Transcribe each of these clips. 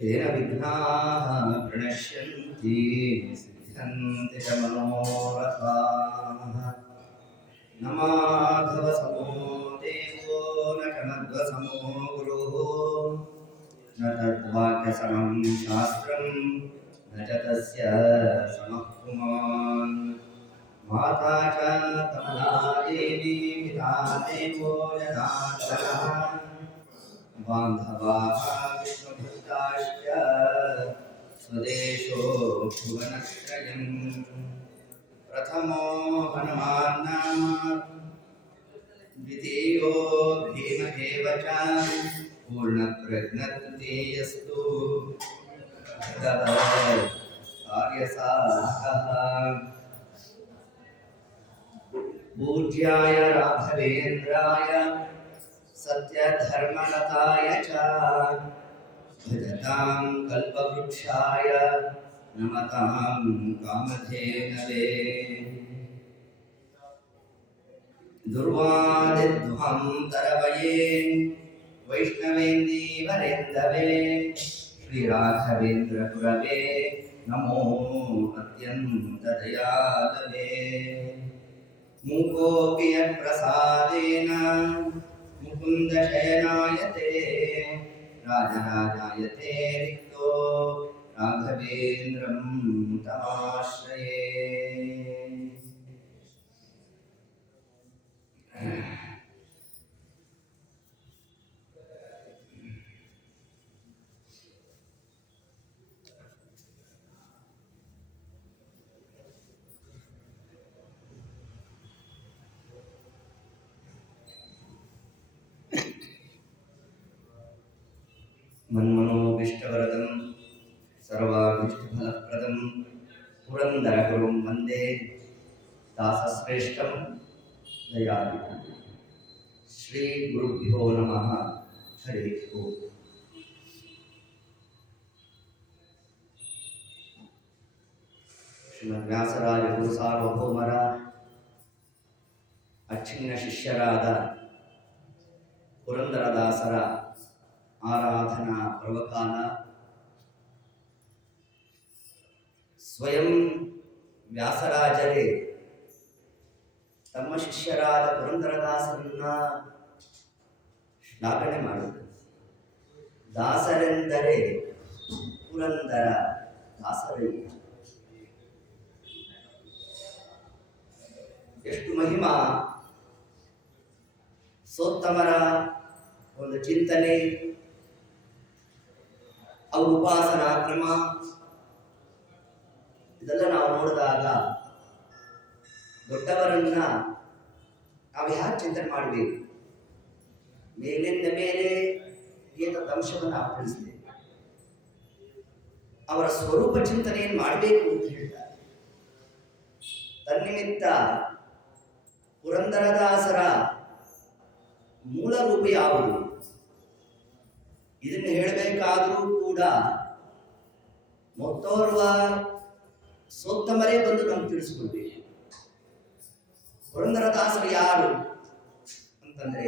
येन विघ्नाः प्रणश्यन्ति सिद्ध्यन्ति च मनोरथाः। न माधवसमो देवो न च मध्वसमो गुरुः न तद्वाक्यसमं शास्त्रं न च तस्य समः पुमान्। माता च कमला देवी पिता देवो जनार्दनः बान्धवाः विष्णुभक्ताश्च स्वदेशो भुवनत्रयम्। प्रथमो हनुमान् नाम द्वितीयो भीम एव च पूर्णप्रज्ञस्तृतीयस्तु कार्यसाधकः। पूज्याय राघवेन्द्राय सत्यधर्मरताय च भजतां कल्पवृक्षाय नमतां कामधेनवे। दुर्वादिध्वंतरवये वैष्णवेन्दीवरेन्दवे श्रीराघवेन्द्रगुरवे नमो अत्यन्तदयालवे। मूकोऽपि यत्प्रसादेन मुकुन्दशयनायते राजराजायते रिक्तो राघवेन्द्रं तमाश्रये। मन्मनोभीष्टवरदं सर्वाभीष्टफलप्रदं पुरन्दरगुरुं वन्दे दासश्रेष्ठं दयानिधिं। श्री गुरुभ्यो नमः। हरि ओम्। ಶ್ರೀಮದ್ವ್ಯಾಸರಾಜ ಗುರುಸಾರ್ವಭೌಮರ ಅಚ್ಚಿನ್ನ ಶಿಷ್ಯರಾದ ಪುರಂದರದಾಸರ ಆರಾಧನಾ ಪರ್ವಕಾಲ. ಸ್ವಯಂ ವ್ಯಾಸರಾಜರೇ ತಮ್ಮ ಶಿಷ್ಯರಾದ ಪುರಂದರದಾಸರನ್ನ ಶ್ಲಾಘನೆ ಮಾಡುತ್ತಾರೆ. ದಾಸರೆಂದರೆ ಪುರಂದರ ದಾಸರಯ್ಯ. ಎಷ್ಟು ಮಹಿಮಾ! ಸೋತ್ತಮರ ಒಂದು ಚಿಂತನೆ, ಅವರ ಉಪಾಸನಾ ಕ್ರಮ, ಇದೆಲ್ಲ ನಾವು ನೋಡಿದಾಗ ದೊಡ್ಡವರನ್ನ ನಾವು ಯಾಕೆ ಚಿಂತನೆ ಮಾಡಬೇಕು? ಮೇಲಿಂದ ಮೇಲೆ ಏತದಂಶವನ್ನು ನಾವು ತಿಳಿಸಿದ್ದೇವೆ. ಅವರ ಸ್ವರೂಪ ಚಿಂತನೆಯನ್ನು ಮಾಡಬೇಕು ಅಂತ ಹೇಳ್ತಾರೆ. ತನ್ನಿಮಿತ್ತ ಪುರಂದರದಾಸರ ಮೂಲ ರೂಪ ಯಾವುದು ಇದನ್ನು ಹೇಳಬೇಕಾದರೂ ಕೂಡ ಮತ್ತೋರ್ವ ಸೋತ್ತಮರೇ ಬಂದು ನಮ್ಗೆ ತಿಳಿಸ್ಕೊಡ್ಬೇಕು. ಪುರಂದರದಾಸರು ಯಾರು ಅಂತಂದ್ರೆ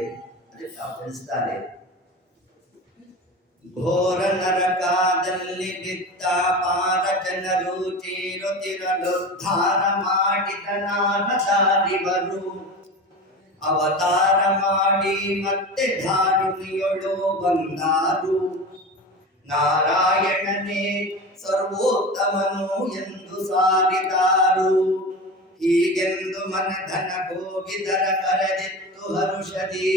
ಅದಕ್ಕೆ ನಾವು ತಿಳಿಸ್ತಾರೆ. ಘೋರ ನರಕಾದಲ್ಲಿ ಬಿದ್ದ ಪಾರ ಜನರು ಚೀರುತ್ತಿರಲುದ್ಧಾರ ಮಾಡಿದ ನಾರದಾರಿವರು ಅವತಾರ ಮಾಡಿ ಮತ್ತೆ ಧಾರುಣಿಯೊಳು ಬಂದಾರು. ನಾರಾಯಣನೇ ಸರ್ವೋತ್ತಮನು ಎಂದು ಸಾರಿದಾರು. ಹೀಗೆಂದು ಮನಧನ ಗೋವಿದರ ಕರೆದಿತ್ತು ಹರುಷದಿ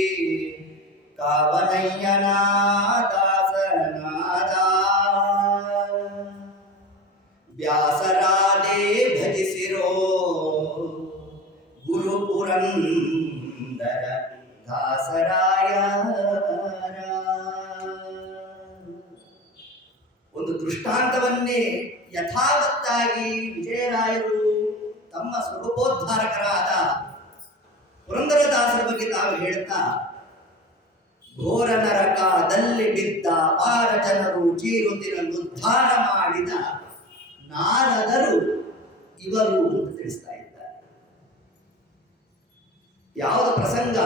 ಕಾವನಯ್ಯನ ದಾಸನಾದ. ವ್ಯಾಸರಾದೇ ಭಜಿಸಿರೋ ಗುರು ಪುರಂದರ ದಾಸರಾಯ. ಒಂದು ದೃಷ್ಟಾಂತವನ್ನೇ ಯಥಾವತ್ತಾಗಿ ವಿಜಯರಾಯರು ತಮ್ಮ ಸ್ವರೂಪೋದ್ಧಾರಕರಾದ ಪುರಂದರದಾಸರ ಬಗ್ಗೆ ತಾವು ಹೇಳ್ತಾ, ಘೋರ ನರಕದಲ್ಲಿ ಬಿದ್ದ ಅಪಾರ ಜನರು ಚೀರುತ್ತಿರಲು ಉದ್ಧಾರ ಮಾಡಿದ ನಾರದರು ಇವರು ಅಂತ ತಿಳಿಸ್ತಾ ಇದ್ದಾರೆ. ಯಾವುದು ಪ್ರಸಂಗ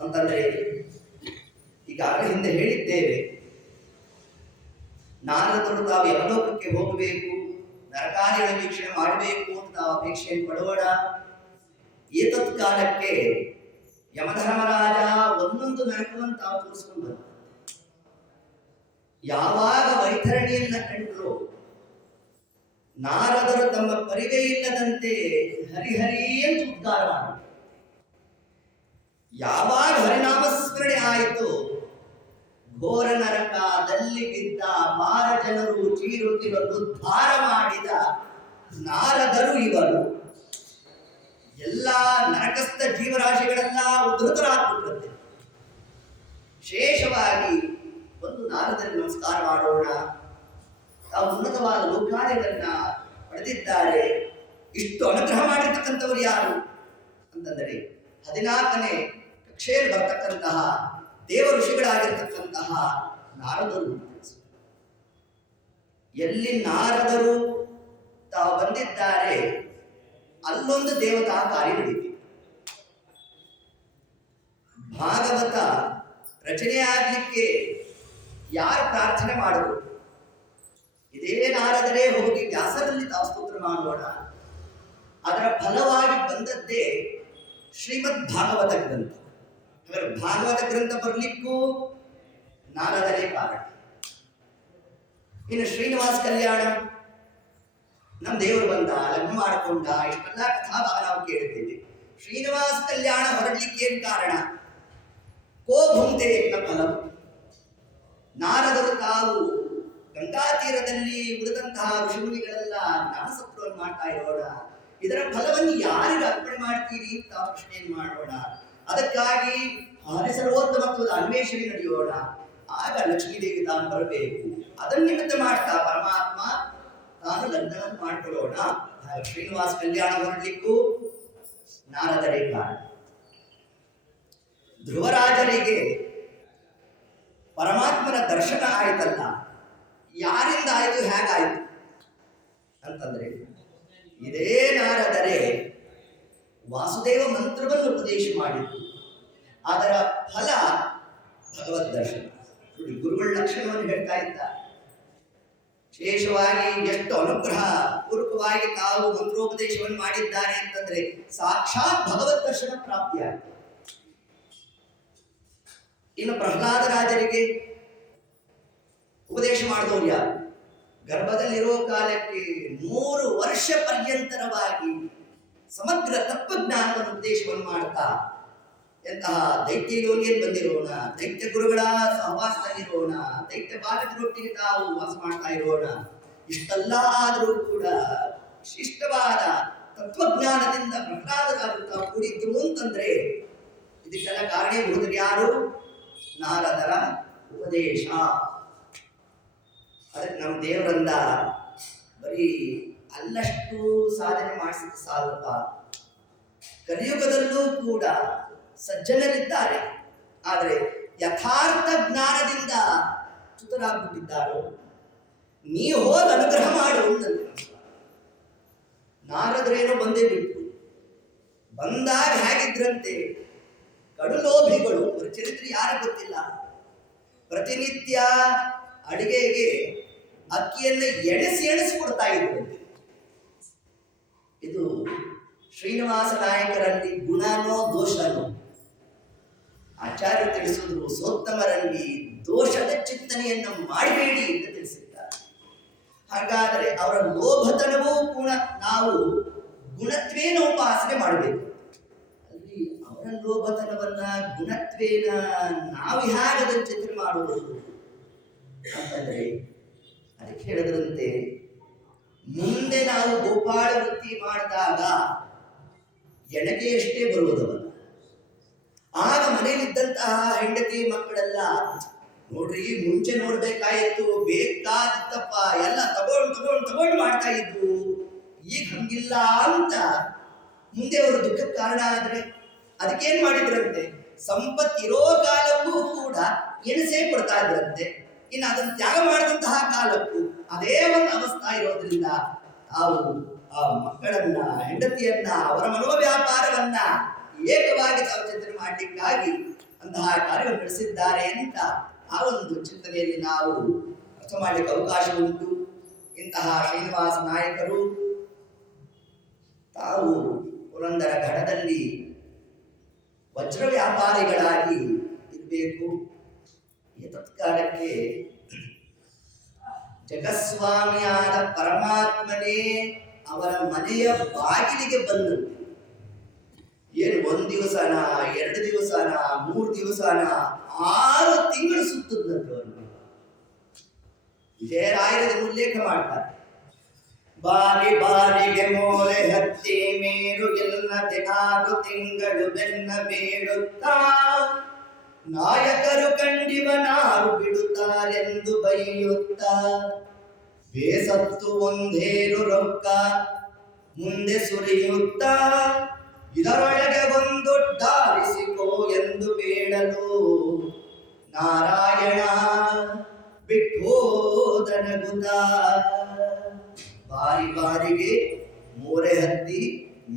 ಅಂತಂದ್ರೆ ಈಗಾಗಲೇ ಹಿಂದೆ ಹೇಳಿದ್ದೇವೆ. ನಾರದರು ತಾವು ಯಮಲೋಕಕ್ಕೆ ಹೋಗಬೇಕು, ನರಕಾದಿಗಳ ವೀಕ್ಷಣೆ ಮಾಡಬೇಕು ಅಂತ ತಾವು ಅಪೇಕ್ಷೆಯನ್ನು ಪಡೋಣ. ಏತತ್ ಕಾಲಕ್ಕೆ ಯಮಧರ್ಮರಾಜ ಒಂದೊಂದು ನರಕವನ್ನು ತಾವು ತೋರಿಸ್ಕೊಂಡು ಬಂದ. ಯಾವಾಗ ವೈತರಣಿಯನ್ನ ಕಂಡರು, ನಾರದರು ತಮ್ಮ ಪರಿವೇ ಇಲ್ಲದಂತೆ ಹರಿಹರಿ ಎಂದು ಉದ್ಗಾರ ಮಾಡಿದರು. ಯಾವಾಗ ಹರಿನಾಮಸ್ಮರಣೆ ಆಯಿತು, ಘೋರ ನರಕದಲ್ಲಿ ಬಿದ್ದ ಅಪಾರ ಜನರು ಚೀರುತ್ತಿರಲು ಉದ್ಧಾರ ಮಾಡಿದ ನಾರದರು ಇವರು. ಎಲ್ಲ ನರಕಸ್ಥ ಜೀವರಾಶಿಗಳೆಲ್ಲ ಉದ್ಧತರಾಗ್ಬಿಟ್ಟಂತೆ. ವಿಶೇಷವಾಗಿ ಒಂದು ನಾರದರಿಗೆ ನಮಸ್ಕಾರ ಮಾಡೋಣ. ತಾವು ಉನ್ನತವಾದ ಲೋಕಾದಿಗಳನ್ನ ಪಡೆದಿದ್ದಾರೆ. ಇಷ್ಟು ಅನುಗ್ರಹ ಮಾಡಿರ್ತಕ್ಕಂಥವರು ಯಾರು ಅಂತಂದರೆ 14ನೇ ಕಕ್ಷೆಯಲ್ಲಿ ಬರ್ತಕ್ಕಂತಹ ದೇವ ಋಷಿಗಳಾಗಿರ್ತಕ್ಕಂತಹ ನಾರದರು. ಎಲ್ಲಿ ನಾರದರು ತಾವು ಬಂದಿದ್ದಾರೆ ಅಲ್ಲೊಂದು ದೇವತಾ ಕಾರ್ಯ ನಡೀತಿದೆ. ಭಾಗವತ ರಚನೆ ಆಗ್ಲಿಕ್ಕೆ ಯಾರು ಪ್ರಾರ್ಥನೆ ಮಾಡೋದು? ಇದೇ ನಾರದರೇ ಹೋಗಿ ವ್ಯಾಸರಲ್ಲಿ ತಾವು ಸ್ತೋತ್ರ ಮಾಡೋಣ. ಅದರ ಫಲವಾಗಿ ಬಂದದ್ದೇ ಶ್ರೀಮದ್ ಭಾಗವತ ಗ್ರಂಥ. ಭಾಗವತ ಗ್ರಂಥ ಬರಲಿಕ್ಕೂ ನಾರದರೇ ಕಾರಣ. ಇನ್ನು ಶ್ರೀನಿವಾಸ ಕಲ್ಯಾಣ, ನಮ್ಮ ದೇವರು ಬಂದ, ಲಗ್ನ ಮಾಡಿಕೊಂಡ, ಇಷ್ಟೆಲ್ಲ ಕಥಾಭಾಗ ನಾವು ಕೇಳ್ತೇವೆ. ಶ್ರೀನಿವಾಸ ಕಲ್ಯಾಣ ಹೊರಡ್ಲಿಕ್ಕೆ ಏನು ಕಾರಣ? ಕೋ ಭುಂಕ್ತೆ ಯಜ್ಞ ಫಲಂ. ನಾರದರು ತಾವು ಗಂಗಾ ತೀರದಲ್ಲಿ ಉಳಿದಂತಹ ಋಷಿಮುನಿಗಳೆಲ್ಲ ಜ್ಞಾನಸತ್ರವನ್ನು ಮಾಡ್ತಾ ಇರೋಣ. ಇದರ ಫಲವನ್ನು ಯಾರಿಗೆ ಅರ್ಪಣೆ ಮಾಡ್ತೀರಿ ಅಂತ ತಾವು ಪ್ರಶ್ನೆಯನ್ನು ಮಾಡೋಣ. ಅದಕ್ಕಾಗಿ ಸರ್ವೋತ್ತಮತ್ವದ ಅನ್ವೇಷಣೆ ನಡೆಯೋಣ. ಆಗ ಲಕ್ಷ್ಮೀದೇವಿ ತಾನು ಬರಬೇಕು. ಅದನ್ನ ನಿಮಿತ್ತ ಮಾಡ್ತಾ ಪರಮಾತ್ಮ ತಾನು ಲಗ್ನವನ್ನು ಮಾಡಿಕೊಳ್ಳೋಣ. ಶ್ರೀನಿವಾಸ ಕಲ್ಯಾಣ ಹೊರಡ್ಲಿಕ್ಕೂ ನಾರದರೇ ಕಾರಣ. ಧ್ರುವರಾಜರಿಗೆ ಪರಮಾತ್ಮನ ದರ್ಶನ ಆಯ್ತಲ್ಲ, ಯಾರಿಂದ ಆಯ್ತು, ಹೇಗಾಯ್ತು ಅಂತಂದ್ರೆ ಇದೇ ನಾರದರೇ ವಾಸುದೇವ ಮಂತ್ರವನ್ನು ಉಪದೇಶ ಮಾಡಿದ್ದು. ಅದರ ಫಲ ಭಗವದ್ ದರ್ಶನ. ಗುರುಗಳ ಲಕ್ಷಣವನ್ನು ಹೇಳ್ತಾ ಇದ್ದಾರೆ. ವಿಶೇಷವಾಗಿ ಎಷ್ಟು ಅನುಗ್ರಹ ಪೂರ್ವಕವಾಗಿ ತಾವು ಮಂತ್ರೋಪದೇಶವನ್ನು ಮಾಡಿದ್ದಾರೆ ಅಂತಂದ್ರೆ ಸಾಕ್ಷಾತ್ ಭಗವದ್ ದರ್ಶನ ಪ್ರಾಪ್ತಿಯಾಗಿದೆ. ಇನ್ನು ಪ್ರಹ್ಲಾದರಾಜರಿಗೆ ಉಪದೇಶ ಮಾಡಿದವರು ಯಾರು? ಗರ್ಭದಲ್ಲಿರೋ ಕಾಲಕ್ಕೆ 3 ವರ್ಷ ಪರ್ಯಂತರವಾಗಿ ಸಮಗ್ರ ತತ್ವಜ್ಞಾನವನ್ನು ಉಪದೇಶವನ್ನು ಮಾಡ್ತಾ ಎಂತಹ ದೈತ್ಯ ಯೋಗಿಯಲ್ಲಿ ಬಂದಿರೋಣ, ದೈತ್ಯ ಗುರುಗಳ ಸಹವಾಸದಲ್ಲಿರೋಣ, ದೈತ್ಯ ಬಾಲಕರೊಟ್ಟಿಗೆ ತಾವು ವಾಸ ಮಾಡ್ತಾ ಇರೋಣ. ಇಷ್ಟೆಲ್ಲ ಆದರೂ ಕೂಡ ವಿಶಿಷ್ಟವಾದ ತತ್ವಜ್ಞಾನದಿಂದ ಪ್ರಹ್ಲಾದರಾಜರು ತಾವು ಕೂಡಿದ್ರು ಅಂತಂದ್ರೆ ಇದಕ್ಕೆಲ್ಲ ಕಾರಣೀಭೂತರು ಯಾರು? ನಾರದರ ಉಪದೇಶ. ಅದಕ್ಕೆ ನಮ್ಮ ದೇವರಂದ ಬರೀ ಅಲ್ಲಷ್ಟು ಸಾಧನೆ ಮಾಡಿಸಿದ ಸಾಲಪ್ಪ, ಕಲಿಯುಗದಲ್ಲೂ ಕೂಡ ಸಜ್ಜನರಿದ್ದಾರೆ, ಆದರೆ ಯಥಾರ್ಥ ಜ್ಞಾನದಿಂದ ಚ್ಯುತರಾಗ್ಬಿಟ್ಟಿದ್ದಾರೋ ನೀವು ಹೋದ ಅನುಗ್ರಹ ಮಾಡು ಅಂತ. ನಾರದರೇನೋ ಬಂದೇ ಬಿಟ್ಟು ಬಂದಾಗ ಹೇಗಿದ್ರಂತೆ, ಕಡುಲೋಭಿಗಳು. ಅವರ ಚರಿತ್ರೆ ಯಾರು ಗೊತ್ತಿಲ್ಲ. ಪ್ರತಿನಿತ್ಯ ಅಡಿಗೆಗೆ ಅಕ್ಕಿಯನ್ನು ಎಣಸಿ ಕೊಡ್ತಾ ಇದ್ರಂತೆ. ಇದು ಶ್ರೀನಿವಾಸ ನಾಯಕರಲ್ಲಿ ಗುಣನೋ ದೋಷನೋ? ಆಚಾರ್ಯ ತಿಳಿಸಿದ್ರು, ಸೋತ್ತಮರಲ್ಲಿ ದೋಷದ ಚಿಂತನೆಯನ್ನು ಮಾಡಬೇಡಿ ಅಂತ ತಿಳಿಸಿದ್ದಾರೆ. ಹಾಗಾದರೆ ಅವರ ಲೋಭತನವೂ ಕೂಡ ನಾವು ಗುಣತ್ವೇನ ಉಪಾಸನೆ ಮಾಡಬೇಕು. ಅಲ್ಲಿ ಅವರ ಲೋಭತನವನ್ನ ಗುಣತ್ವೇನ ನಾವು ಹೇಗೆ ಚಿಂತನೆ ಮಾಡುವುದು ಅಂತಂದ್ರೆ ಅದಕ್ಕೆ ಹೇಳಿದ್ರಂತೆ, ಮುಂದೆ ನಾವು ಗೋಪಾಳ ವೃತ್ತಿ ಮಾಡಿದಾಗ ಎಣಕೆಯಷ್ಟೇ ಬರುವುದವಲ್ಲ. ಆಗ ಮನೆಯಲ್ಲಿದ್ದಂತಹ ಹೆಂಡತಿ ಮಕ್ಕಳೆಲ್ಲ ನೋಡ್ರಿ, ಮುಂಚೆ ನೋಡ್ಬೇಕಾಯಿತು, ಬೇಕಾದಿತ್ತಪ್ಪ, ಎಲ್ಲ ತಗೊಂಡು ಮಾಡ್ತಾ ಇದ್ವು, ಈಗ ಹಂಗಿಲ್ಲ ಅಂತ ಮುಂದೆ ಅವರು ದುಃಖಕ್ಕೆ ಕಾರಣ ಆದ್ರೆ ಅದಕ್ಕೇನ್ ಮಾಡಿದ್ರಂತೆ, ಸಂಪತ್ತಿರೋ ಕಾಲಕ್ಕೂ ಕೂಡ ಎಣಸೇ ಕೊಡ್ತಾ ಇದ್ರಂತೆ. ಇನ್ನು ಅದನ್ನು ತ್ಯಾಗ ಮಾಡಿದಂತಹ ಕಾಲಕ್ಕೂ ಅದೇ ಒಂದು ಅವಸ್ಥಾ ಇರೋದ್ರಿಂದ ತಾವು ಆ ಮಕ್ಕಳನ್ನ, ಹೆಂಡತಿಯನ್ನ, ಅವರ ಮನೋವ್ಯಾಪಾರವನ್ನ ಏಕವಾಗಿ ತಾವು ಚಿಂತನೆ ಮಾಡಲಿಕ್ಕಾಗಿ ಅಂತಹ ಕಾರ್ಯವನ್ನು ನಡೆಸಿದ್ದಾರೆ ಅಂತ ಆ ಒಂದು ಚಿಂತನೆಯಲ್ಲಿ ನಾವು ಅರ್ಥ ಮಾಡಲಿಕ್ಕೆ ಅವಕಾಶ ಉಂಟು. ಇಂತಹ ಶ್ರೀನಿವಾಸ ನಾಯಕರು ತಾವು ಪುರಂದರ ಘಡದಲ್ಲಿ ವಜ್ರ ವ್ಯಾಪಾರಿಗಳಾಗಿ ಇರಬೇಕು. ತತ್ಕಾಲಕ್ಕೆ ಜಗಸ್ವಾಮಿಯಾದ ಪರಮಾತ್ಮನೇ ಅವರ ಮನೆಯ ಬಾಗಿಲಿಗೆ ಬಂದಂತೆ. ಏನು 1 ದಿವಸನ 2 ದಿವಸನ 3 ದಿವಸನ 6 ತಿಂಗಳು ಸುತ್ತದಂತೆ. ವಿಜಯರಾಯರನ್ನು ಉಲ್ಲೇಖ ಮಾಡ್ತಾರೆ. ಬಾರಿ ಬಾರಿಗೆ ಮೋರೆ ಹತ್ತಿ ಮೇರು ಇಲ್ಲದೆ 6 ತಿಂಗಳು ಬೆನ್ನ ಬೇಡುತ್ತಾ ನಾಯಕರು ಕಂಡಿವನಾರು ಬಿಡುತ್ತಾರೆಂದು ಬೈಯುತ್ತಾ ಬೇಸತ್ತು ಒಂದೇರು ರೊಕ್ಕ ಮುಂದೆ ಸುರಿಯುತ್ತಾ ಇದರೊಳಗೆ ಒಂದೊಡ್ಡಾರಿಸಿಕೋ ಎಂದು ಬೇಡಲು ನಾರಾಯಣ ಬಿಟ್ಟೋದನಗುತ್ತ. ಬಾರಿ ಬಾರಿಗೆ ಮೋರೆ ಹತ್ತಿ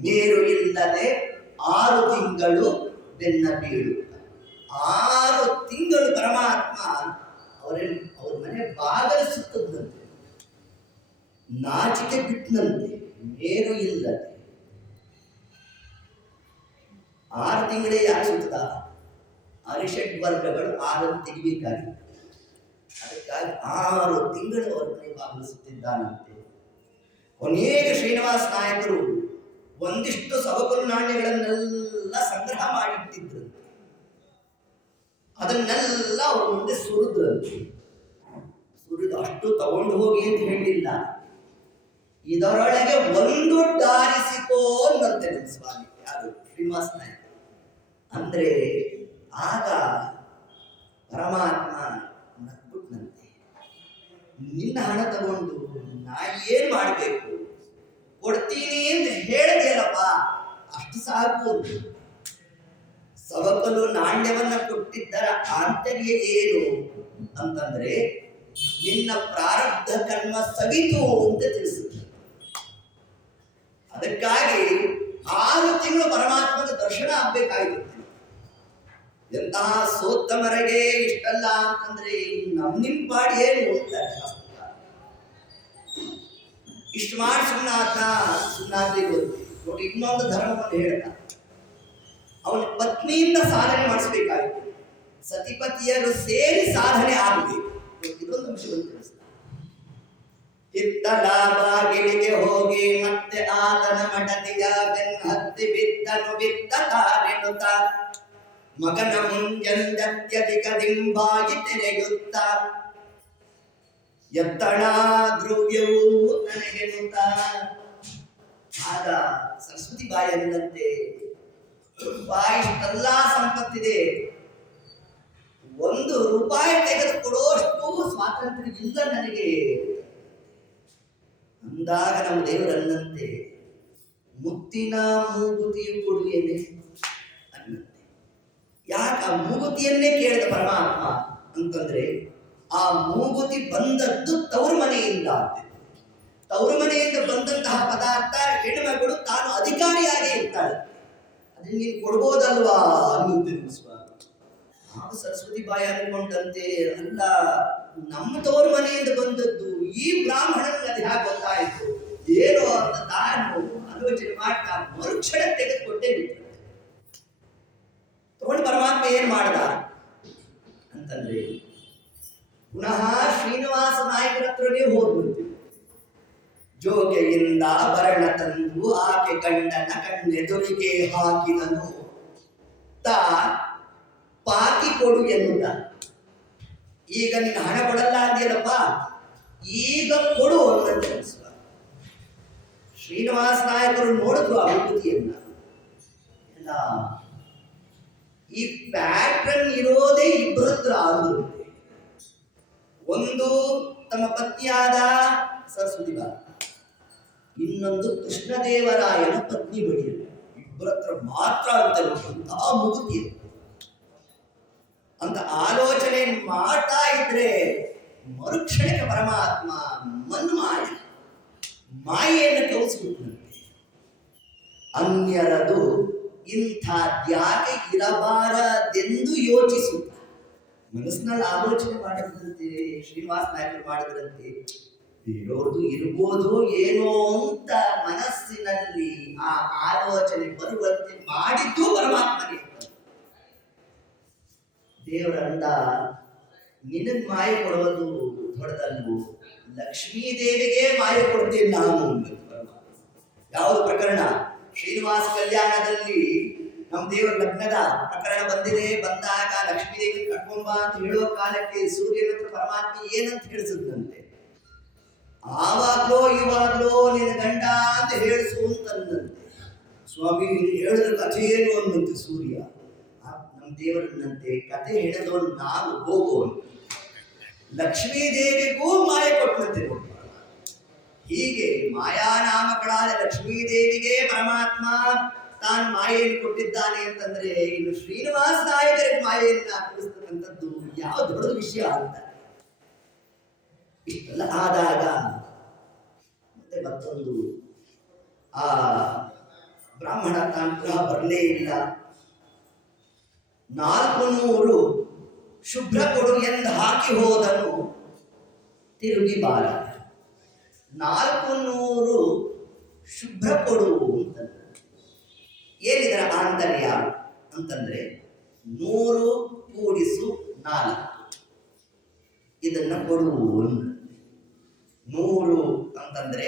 ಮೇರು ಇಲ್ಲದೆ 6 ತಿಂಗಳು ಬೆನ್ನ ಬೀಳುತ್ತ. 6 ತಿಂಗಳು ಪರಮಾತ್ಮ ಅವ್ರ ಮನೆ ಬಾಗಲು ಸುತ್ತದಂತೆ, ನಾಚಿಕೆ ಬಿಟ್ಟನಂತೆ, ಮೇರು ಇಲ್ಲದೆ. 6 ತಿಂಗಳೇ ಯಾಕೆ ಸುತ್ತದ? ಅರಿಷಡ್ ವರ್ಗಗಳು 6 ತೆಗಿಬೇಕಾಗಿ, ಅದಕ್ಕಾಗಿ 6 ತಿಂಗಳು ಅವರ ಮನೆ ಬಾಗಿಲು ಸುತ್ತಿದ್ದಾನಂತೆ. ಕೊನೆಗೆ ಶ್ರೀನಿವಾಸ ನಾಯಕರು ಒಂದಿಷ್ಟು ಸವಕಲು ನಾಣ್ಯಗಳನ್ನೆಲ್ಲ ಸಂಗ್ರಹ ಮಾಡಿಟ್ಟಿದ್ರು. ಅದನ್ನೆಲ್ಲ ಅವ್ರ ಮುಂದೆ ಸುರಿದ್ರಂತೆ. ಸುರಿದು ಅಷ್ಟು ತಗೊಂಡು ಹೋಗಿ ಅಂತ ಹೇಳಿಲ್ಲ, ಇದರೊಳಗೆ ಒಂದು ದಾರಿಸಿಕೋ ಅನ್ನಂತೆ ನಮ್ಮ ಸ್ವಾಮಿ. ಯಾರು? ಶ್ರೀನಿವಾಸ ನಾಯಕ. ಅಂದ್ರೆ ಆಗ ಪರಮಾತ್ಮ ನಗ್ಬಿಟ್ನಂತೆ. ನಿನ್ನ ಹಣ ತಗೊಂಡು ನಾ ಏನ್ ಮಾಡ್ಬೇಕು? ಕೊಡ್ತೀನಿ ಅಂತ ಹೇಳಿದೆಯಲ್ಲಪ್ಪ, ಅಷ್ಟು ಸಾಕು. ಸವಕಲು ನಾಣ್ಯವನ್ನ ಕೊಟ್ಟಿದ್ದರ ಆಂತರ್ಯ ಏನು ಅಂತಂದ್ರೆ ನಿನ್ನ ಪ್ರಾರಬ್ಧ ಕರ್ಮ ಸವಿತು ಅಂತ ತಿಳಿಸುತ್ತೆ. ಅದಕ್ಕಾಗಿ 6 ತಿಂಗಳು ಪರಮಾತ್ಮನ ದರ್ಶನ ಆಗ್ಬೇಕಾಗಿತ್ತು. ಎಂತಹ ಸೋತ್ತಮರಿಗೆ ಇಷ್ಟಲ್ಲ ಅಂತಂದ್ರೆ ನಿಮ್ ಪಾಡಿ ಏನು ಹೋಗ್ತಾರೆ ಶಾಸ್ತ್ರ. ಇಷ್ಟು ಮಾಡಿ ಸುಮ್ಮನಾದ್ರಿ ಗೊತ್ತಿ ನೋಡಿ. ಇನ್ನೊಂದು ಧರ್ಮವನ್ನು ಹೇಳ್ತಾ ಅವನ ಪತ್ನಿಯಿಂದ ಸಾಧನೆ ಮಾಡಿಸಬೇಕಾಗಿತ್ತು. ಸತಿಪತಿಯರು ಸೇರಿ ಸಾಧನೆ ಆಗಬೇಕು. ಇದೊಂದು ವಿಷಯವನ್ನು ತಿಳಿಸ್ತಾರೆ. ಹಿತ್ತಲ ಬಾಗಿಲಿಗೆ ಹೋಗಿ ಮತ್ತೆ ಆತನ ಮಡದಿಯ ಬೆನ್ನ ಹತ್ತಿ ಬಿದ್ದನು ಬಿದ್ದ ತಾರೆನುತ ಮಗನ ಮುಂಜಂದತ್ಯಧಿಕ ದಿಂಬಾಗಿ ತೆರೆಯುತ್ತ ಎತ್ತಣ ದ್ರವ್ಯವೂ ನನಗೆನುತ. ಆಗ ಸರಸ್ವತಿ ಬಾಯಿ ಅನ್ನಂತೆ, ಬಾಯಿ ಇಷ್ಟೆಲ್ಲ ಸಂಪತ್ತಿದೆ, 1 ರೂಪಾಯಿ ತೆಗೆದುಕೊಡುವಷ್ಟು ಸ್ವಾತಂತ್ರ್ಯ ಇಲ್ಲ ನನಗೆ ಅಂದಾಗ ನಮ್ಮ ದೇವರನ್ನಂತೆ ಮುತ್ತಿನ ಮೂಗುತಿಯು ಕೊಡುತ್ತೇನೆ ಅನ್ನಂತೆ. ಯಾಕೆ ಆ ಮೂಗುತಿಯನ್ನೇ ಕೇಳಿದ ಪರಮಾತ್ಮ ಅಂತಂದ್ರೆ ಆ ಮೂಗುತಿ ಬಂದದ್ದು ತವರು ಮನೆಯಿಂದ. ತವರು ಮನೆಯಿಂದ ಬಂದಂತಹ ಪದಾರ್ಥ ಹೆಣ್ಣುಮಗಳು ತಾನು ಅಧಿಕಾರಿಯಾಗಿ ಇರ್ತಾಳೆ, ಅದನ್ನ ನೀನು ಕೊಡ್ಬೋದಲ್ವಾ ಅನ್ನುತ್ತೇನೆ ಸ್ವಾಮಿ. ನಾವು ಸರಸ್ವತಿ ಬಾಯಿ ಅನ್ಕೊಂಡಂತೆ ಅಲ್ಲ, ನಮ್ಮ ತವರು ಮನೆಯಿಂದ ಬಂದದ್ದು ಈ ಬ್ರಾಹ್ಮಣನಿಗೆ ಅದು ಹೇಗೆ ಗೊತ್ತಾಯಿತು ಏನೋ ಅಂತ ತಾನು ಆಲೋಚನೆ ಮಾಡ್ತಾ ಮರುಕ್ಷಣ ತೆಗೆದುಕೊಟ್ಟೇ ಬಿಟ್ಟು ತಗೊಂಡು ಪರಮಾತ್ಮ ಏನ್ ಮಾಡ್ದ ಅಂತಂದ್ರೆ ಪುನಃ ಶ್ರೀನಿವಾಸ ನಾಯಕರ ಹತ್ರನೇ ಹೋಗ್ಬಿಡ್ತು. ಜೋಗೆಯಿಂದ ಆಭರಣ ತಂದು ಆಕೆ ಗಂಡನ ಕಣ್ಣೆದುರಿಗೆ ಹಾಕಿದನು. ತಾ ಪಾಕಿ ಕೊಡು ಎನ್ನುತ್ತ. ಈಗ ನಿನ್ನ ಹಣ ಕೊಡಲ್ಲ ಅಂದಿಯಲ್ಲಪ್ಪ, ಈಗ ಕೊಡು ಅನ್ನಂತೆ. ಶ್ರೀನಿವಾಸ ನಾಯಕರು ನೋಡಿದ್ರು ಆ ವಿಭೂತಿಯನ್ನ. ಎಲ್ಲ ಈ ಪ್ಯಾಟ್ರನ್ ಇರೋದೇ ಇಬ್ಬರ ಹತ್ರ ಅಂದ್ರು. ಒಂದು ತಮ್ಮ ಪತ್ನಿಯಾದ ಸರಸ್ವತಿ ಬಾ, ಇನ್ನೊಂದು ಕೃಷ್ಣದೇವರಾಯನ ಪತ್ನಿ ಬಳಿಯಲ್ಲಿ. ಇಬ್ಬರ ಹತ್ರ ಮಾತ್ರ ಅಂತ ಮುಗುತಿ ಅಂತ ಆಲೋಚನೆ ಮಾಡ್ತಾ ಇದ್ರೆ ಮರುಕ್ಷಣಕ್ಕೆ ಪರಮಾತ್ಮ ಮಾಯೆಯನ್ನು ಕೌಸಿಬಿಟ್ಟಂತೆ. ಅನ್ಯರದು ಇಂಥ ತ್ಯಾಗ ಇರಬಾರದೆಂದು ಯೋಚಿಸುತ್ತ ಮನಸ್ಸಿನಲ್ಲಿ ಆಲೋಚನೆ ಮಾಡಿದ್ರಂತೆ ಶ್ರೀನಿವಾಸ ನಾಯಕರು ಮಾಡಿದ್ರಂತೆ, ಬೇರೆಯವ್ರದ್ದು ಇರ್ಬೋದು ಏನೋ ಅಂತ ಮನಸ್ಸಿನಲ್ಲಿ ಆ ಆಲೋಚನೆ ಬರುವಂತೆ ಮಾಡಿದ್ದು ಪರಮಾತ್ಮನೇ. ದೇವರಂದ ನಿನಗ್ ಮಾಯ ಕೊಡೋದು ದೊಡ್ಡದಲ್ವು, ಲಕ್ಷ್ಮೀ ದೇವಿಗೆ ಮಾಯ ಕೊಡ್ತೀನಿ ನಾನು. ಯಾವುದು ಪ್ರಕರಣ? ಶ್ರೀನಿವಾಸ ಕಲ್ಯಾಣದಲ್ಲಿ ನಮ್ಮ ದೇವರ ಲಗ್ನದ ಪ್ರಕರಣ ಬಂದಾಗ ಲಕ್ಷ್ಮೀ ದೇವಿ ಕಟ್ಕೊಂಬ ಅಂತ ಹೇಳುವ ಕಾಲಕ್ಕೆ ಸೂರ್ಯನ ಹತ್ರ ಪರಮಾತ್ಮ ಏನಂತ ಹೇಳಿಸಿದ್ನಂತೆ, ಆವಾಗ್ಲೋ ಇವಾಗ್ಲೋ ನಿನ್ನ ಗಂಡ ಅಂತ ಹೇಳಿಸು ಅಂತಂದಂತೆ. ಸ್ವಾಮಿ ಹೇಳಿದ್ರೆ ಕಥೆ ಏನು ಅನ್ನಂತೆ ಸೂರ್ಯ. ನಮ್ಮ ದೇವರನ್ನಂತೆ ಕಥೆ ಹೇಳಿದವನು ನಾನು ಹೋಗೋನು, ಲಕ್ಷ್ಮೀ ದೇವಿಗೂ ಮಾಯ ಕೊಟ್ಟಂತೆ ನೋಡಿ. ಹೀಗೆ ಮಾಯಾನಾಮಕಳಾದ ಲಕ್ಷ್ಮೀ ದೇವಿಗೆ ಪರಮಾತ್ಮ ತಾನು ಮಾಯೆಯನ್ನು ಕೊಟ್ಟಿದ್ದಾನೆ ಅಂತಂದ್ರೆ ಇನ್ನು ಶ್ರೀನಿವಾಸ ನಾಯಕರಿಗೆ ಮಾಯೆಯನ್ನು ಕೊಡಿಸ್ತಕ್ಕಂಥದ್ದು ಯಾವ ದೊಡ್ಡ ವಿಷಯ ಅಂತ. ಇಷ್ಟೆಲ್ಲ ಆದಾಗ ಮತ್ತೆ ಮತ್ತೊಂದು ಆ ಬ್ರಾಹ್ಮಣ ತಾಂತ್ರ ಬರಲೇ ಇಲ್ಲ. 400 ಶುಭ್ರ ಕೊಡು ಎಂದು ಹಾಕಿ ಹೋದನು ತಿರುಗಿ ಬಾರ. 400 ಶುಭ್ರ ಕೊಡು ಅಂತಂದ್ರೆ ಏನಿದರ ಆಂತರ್ಯ ಅಂತಂದ್ರೆ 100 ಕೂಡಿಸು 4 ಇದನ್ನ ಕೊಡು. 100 ಅಂತಂದ್ರೆ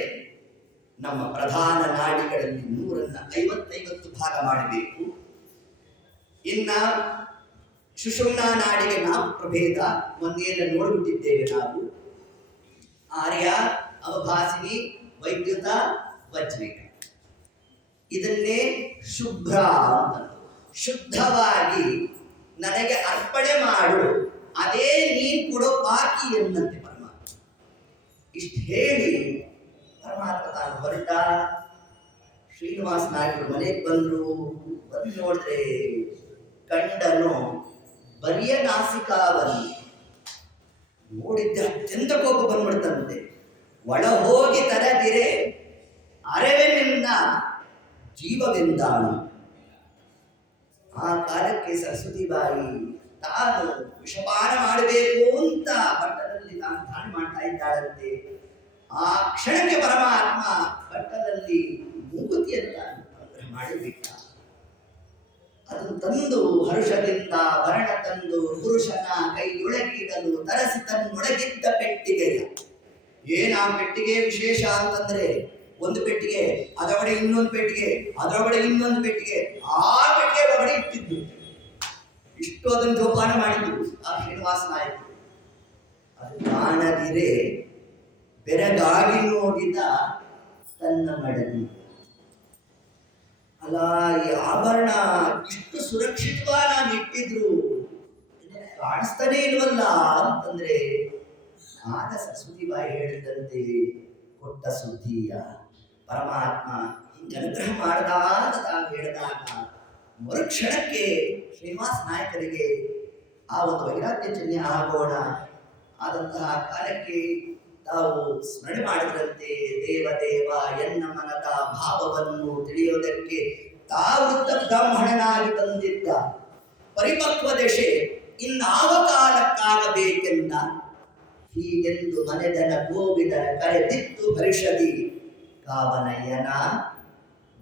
ನಮ್ಮ ಪ್ರಧಾನ ನಾಡಿಗಳಲ್ಲಿ 100ನ್ನ 50 ಭಾಗ ಮಾಡಬೇಕು. ಇನ್ನ ಸುಷುಮ್ನಾ ನಾಡಿಗೆ 4 ಪ್ರಭೇದ ಮೊನ್ನೆಲ್ಲ ನೋಡಿಬಿಟ್ಟಿದ್ದೇವೆ ನಾವು, ಆರ್ಯ, ಅವಭಾಸಿನಿ, ವೈದ್ಯುತ, ವಜ್ರಿಕ. ಇದನ್ನೇ ಶುಭ್ರ ಅಂತ, ಶುದ್ಧವಾಗಿ ನನಗೆ ಅರ್ಪಣೆ ಮಾಡು, ಅದೇ ನೀನು ಕೊಡೋ ಬಾಕಿ ಎನ್ನಂತೆ ಪರಮಾತ್ಮ. ಇಷ್ಟು ಹೇಳಿ ಪರಮಾತ್ಮ ತಾನು ಹೊರಟ. ಶ್ರೀನಿವಾಸ ನಾಯಕರು ಮನೆಗೆ ಬಂದು ನೋಡಿದ್ರೆ ಕಂಡನು ಬರಿಯ ನಾಸಿಕಾವಲ್ಲಿ. ನೋಡಿದ್ದೆ ಅತ್ಯಂತ ಕೋಪ ಬಂದ್ಬಿಡ್ತಂತೆ. ಒಳ ಹೋಗಿ ತರದಿರೆ ಅರೆವೆನಿಂದ ಜೀವವೆಂದಾನು. ಆ ಕಾಲಕ್ಕೆ ಸರಸ್ವತಿ ಬಾಯಿ ತಾನು ವಿಷಪಾನ ಮಾಡಬೇಕು ಅಂತ ಬಟ್ಟಲಲ್ಲಿ ತಾನು ದಾನ ಮಾಡ್ತಾ ಇದ್ದಾಳಂತೆ. ಆ ಕ್ಷಣಕ್ಕೆ ಪರಮಾತ್ಮ ಬಟ್ಟಲಲ್ಲಿ ಮೂಗುತಿಯನ್ನು ಅನುಗ್ರಹ ಮಾಡಿಬಿಟ್ಟ. ಅದನ್ನು ತಂದು ಹರ್ಷದಿಂದ ವರ್ಣ ತಂದು ಪುರುಷನ ಕೈಯೊಳಗಿಡಲು ತರಸಿ ತನ್ನೊಳಗಿದ್ದ ಪೆಟ್ಟಿಗೆಯ. ಏನ ಪೆಟ್ಟಿಗೆ ವಿಶೇಷ ಅಂತಂದ್ರೆ, ಒಂದು ಪೆಟ್ಟಿಗೆ, ಅದರೊಳಗೆ ಇನ್ನೊಂದು ಪೆಟ್ಟಿಗೆ, ಅದರೊಳಗೆ ಇನ್ನೊಂದು ಪೆಟ್ಟಿಗೆ, ಆ ಪೆಟ್ಟಿಗೆ ಒಳಗಡೆ ಇಟ್ಟಿದ್ದು. ಇಷ್ಟು ಅದನ್ನು ಜೋಪಾನ ಮಾಡಿದ್ರು ಆ ಶ್ರೀನಿವಾಸ ನಾಯಕರು. ಅದು ಕಾಣದಿರೆ ಬೆರಗಾಗಿ ನೋಡಿದ ತನ್ನ ಮಡದಿ. ಅಲ್ಲ, ಈ ಆಭರಣ ಇಷ್ಟು ಸುರಕ್ಷಿತವಾಗಿ ನಾನು ಇಟ್ಟಿದ್ರು ಕಾಣಿಸ್ತಾನೆ ಇಲ್ವಲ್ಲ ಅಂತಂದ್ರೆ, ಆಗ ಸರಸ್ವತಿ ಬಾಯಿ ಹೇಳಿದಂತೆ ಕೊಟ್ಟ ಸುದ್ದಿಯ ಪರಮಾತ್ಮ ಹಿಂಗೆ ಅನುಗ್ರಹ ಮಾಡ್ದ ಅಂತ ತಾವು ಹೇಳಿದಾಗ ಮರುಕ್ಷಣಕ್ಕೆ ಶ್ರೀನಿವಾಸ ನಾಯಕರಿಗೆ ಆ ಒಂದು ವೈರಾಗ್ಯಜನ್ಯ ಆಗೋಣ ಆದಂತಹ ಕಾಲಕ್ಕೆ ತಾವು ಸ್ಮರಣೆ ಮಾಡಿದ್ರಂತೆ. ದೇವ ಎನ್ನ ಮನದ ಭಾವವನ್ನು ತಿಳಿಯೋದಕ್ಕೆ ತಾವೃತ್ತ ಬ್ರಾಹ್ಮಣನಾಗಿ ಬಂದಿದ್ದ ಪರಿಪಕ್ವ ದಶೆ ಇನ್ನಾವ ಕಾಲಕ್ಕಾಗಬೇಕೆಂದ. ಹೀಗೆಂದು ಮನೆದನ ಗೋವಿದರ ಕರೆದಿತ್ತು ಪರಿಷದಿ ಕಾವನಯ್ಯನ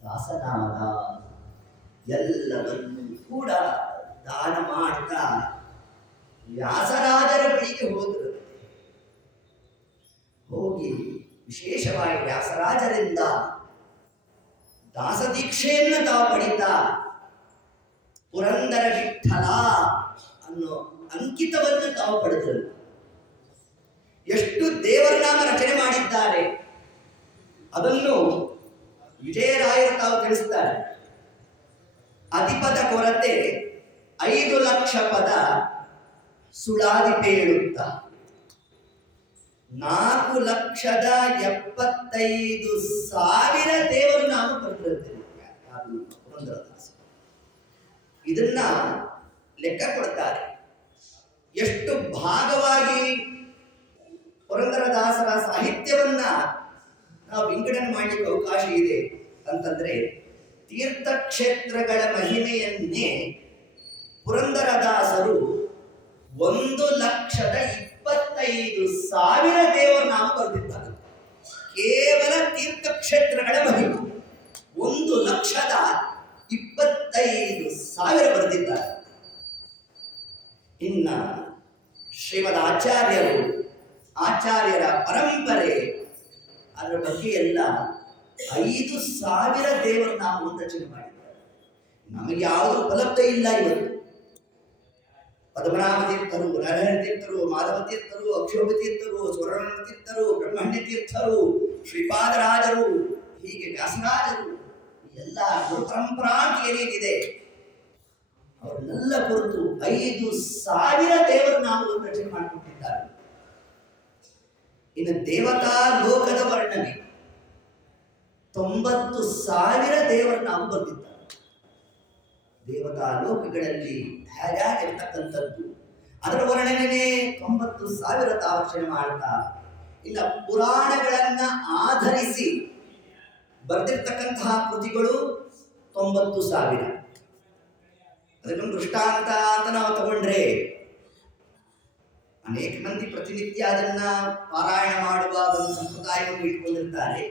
ದಾಸನಾದ. ಎಲ್ಲವನ್ನೂ ಕೂಡ ದಾನ ಮಾಡ್ತಾ ವ್ಯಾಸರಾಜರ ಬಳಿಗೆ ಹೋದರು. ಹೋಗಿ ವಿಶೇಷವಾಗಿ ವ್ಯಾಸರಾಜರಿಂದ ದಾಸದೀಕ್ಷೆಯನ್ನು ತಾವು ಪಡಿತಾ ಪುರಂದರ ವಿಠಲ ಅನ್ನೋ ಅಂಕಿತವನ್ನು ತಾವು ಪಡೆದರು. ಎಷ್ಟು ದೇವರ ನಾಮ ರಚನೆ ಮಾಡಿದ್ದಾರೆ ಅದನ್ನು ವಿಜಯರಾಯರು ತಾವು ತಿಳಿಸುತ್ತಾರೆ. ಅಧಿಪದ ಕೊರತೆ 5 ಲಕ್ಷ ಪದ ಸುಳಾದಿಪೇಳುತ್ತ 4,75,000 ದೇವರು ನಾಮ ಬರೆದಿರುತ್ತೇವೆ ಪುರಂದರದಾಸ. ಇದನ್ನ ಲೆಕ್ಕ ಕೊಡ್ತಾರೆ. ಎಷ್ಟು ಭಾಗವಾಗಿ ಪುರಂದರದಾಸರ ಸಾಹಿತ್ಯವನ್ನ ನಾವು ವಿಂಗಡಣೆ ಮಾಡಲಿಕ್ಕೆ ಅವಕಾಶ ಇದೆ ಅಂತಂದ್ರೆ, ತೀರ್ಥಕ್ಷೇತ್ರಗಳ ಮಹಿಮೆಯನ್ನೇ ಪುರಂದರದಾಸರು 1,25,000 ದೇವರ ನಾಮ ಬರೆದಿದ್ದಾರೆ. ಕೇವಲ ತೀರ್ಥಕ್ಷೇತ್ರಗಳ ಮಹಿಮೆ 1,25,000 ಬರೆದಿದ್ದಾರೆ. ಇನ್ನ ಶ್ರೀಮದ್ ಆಚಾರ್ಯರ ಪರಂಪರೆ ಅದರ ಬಗ್ಗೆ ಎಲ್ಲ 5,000 ದೇವರ ನಾಮವನ್ನು ರಚನೆ ಮಾಡಿದ್ದಾರೆ. ನಮಗೆ ಯಾವುದೂ ಉಪಲಬ್ಧ ಇಲ್ಲ ಇವತ್ತು. ಪದ್ಮನಾಭ ತೀರ್ಥರು, ನರಹರಿ ತೀರ್ಥರು, ಮಾಧವ ತೀರ್ಥರು, ಅಕ್ಷೋಭ ತೀರ್ಥರು, ಸ್ವರ್ಣ ತೀರ್ಥರು, ಬ್ರಹ್ಮಣ್ಯ ತೀರ್ಥರು, ಶ್ರೀಪಾದರಾಜರು, ಹೀಗೆ ವ್ಯಾಸರಾಜರು, ಎಲ್ಲ ಪರಂಪರಾ ಏನೇನಿದೆ ಅವರನ್ನೆಲ್ಲ ಕುರಿತು 5,000 ದೇವರ ನಾಮವನ್ನು ರಚನೆ ಮಾಡಿಕೊಟ್ಟಿದ್ದಾರೆ. ಇನ್ನು ದೇವತಾ ಲೋಕದ ವರ್ಣನೆ 90,000 ದೇವರ ನಾಮ ಬರೆದಿದ್ದಾರೆ. ದೇವತಾ ಲೋಕಗಳಲ್ಲಿ ಹೇಗಿರ್ತಕ್ಕಂಥದ್ದು ಅದರ ವರ್ಣನೆ 90,000 ತಾವರ್ಷಣೆ ಮಾಡ್ತಾ. ಇಲ್ಲ ಪುರಾಣಗಳನ್ನ ಆಧರಿಸಿ ಬರೆದಿರ್ತಕ್ಕಂತಹ ಕೃತಿಗಳು 90,000. ಅದನ್ನು ದೃಷ್ಟಾಂತ ಅಂತ ನಾವು ತಗೊಂಡ್ರೆ ಅನೇಕ ಮಂದಿ ಪ್ರತಿನಿತ್ಯ ಅದನ್ನ ಪಾರಾಯಣ ಮಾಡುವ ಒಂದು ಸಂಪ್ರದಾಯವನ್ನು ಇಟ್ಕೊಂಡಿರ್ತಾರೆ.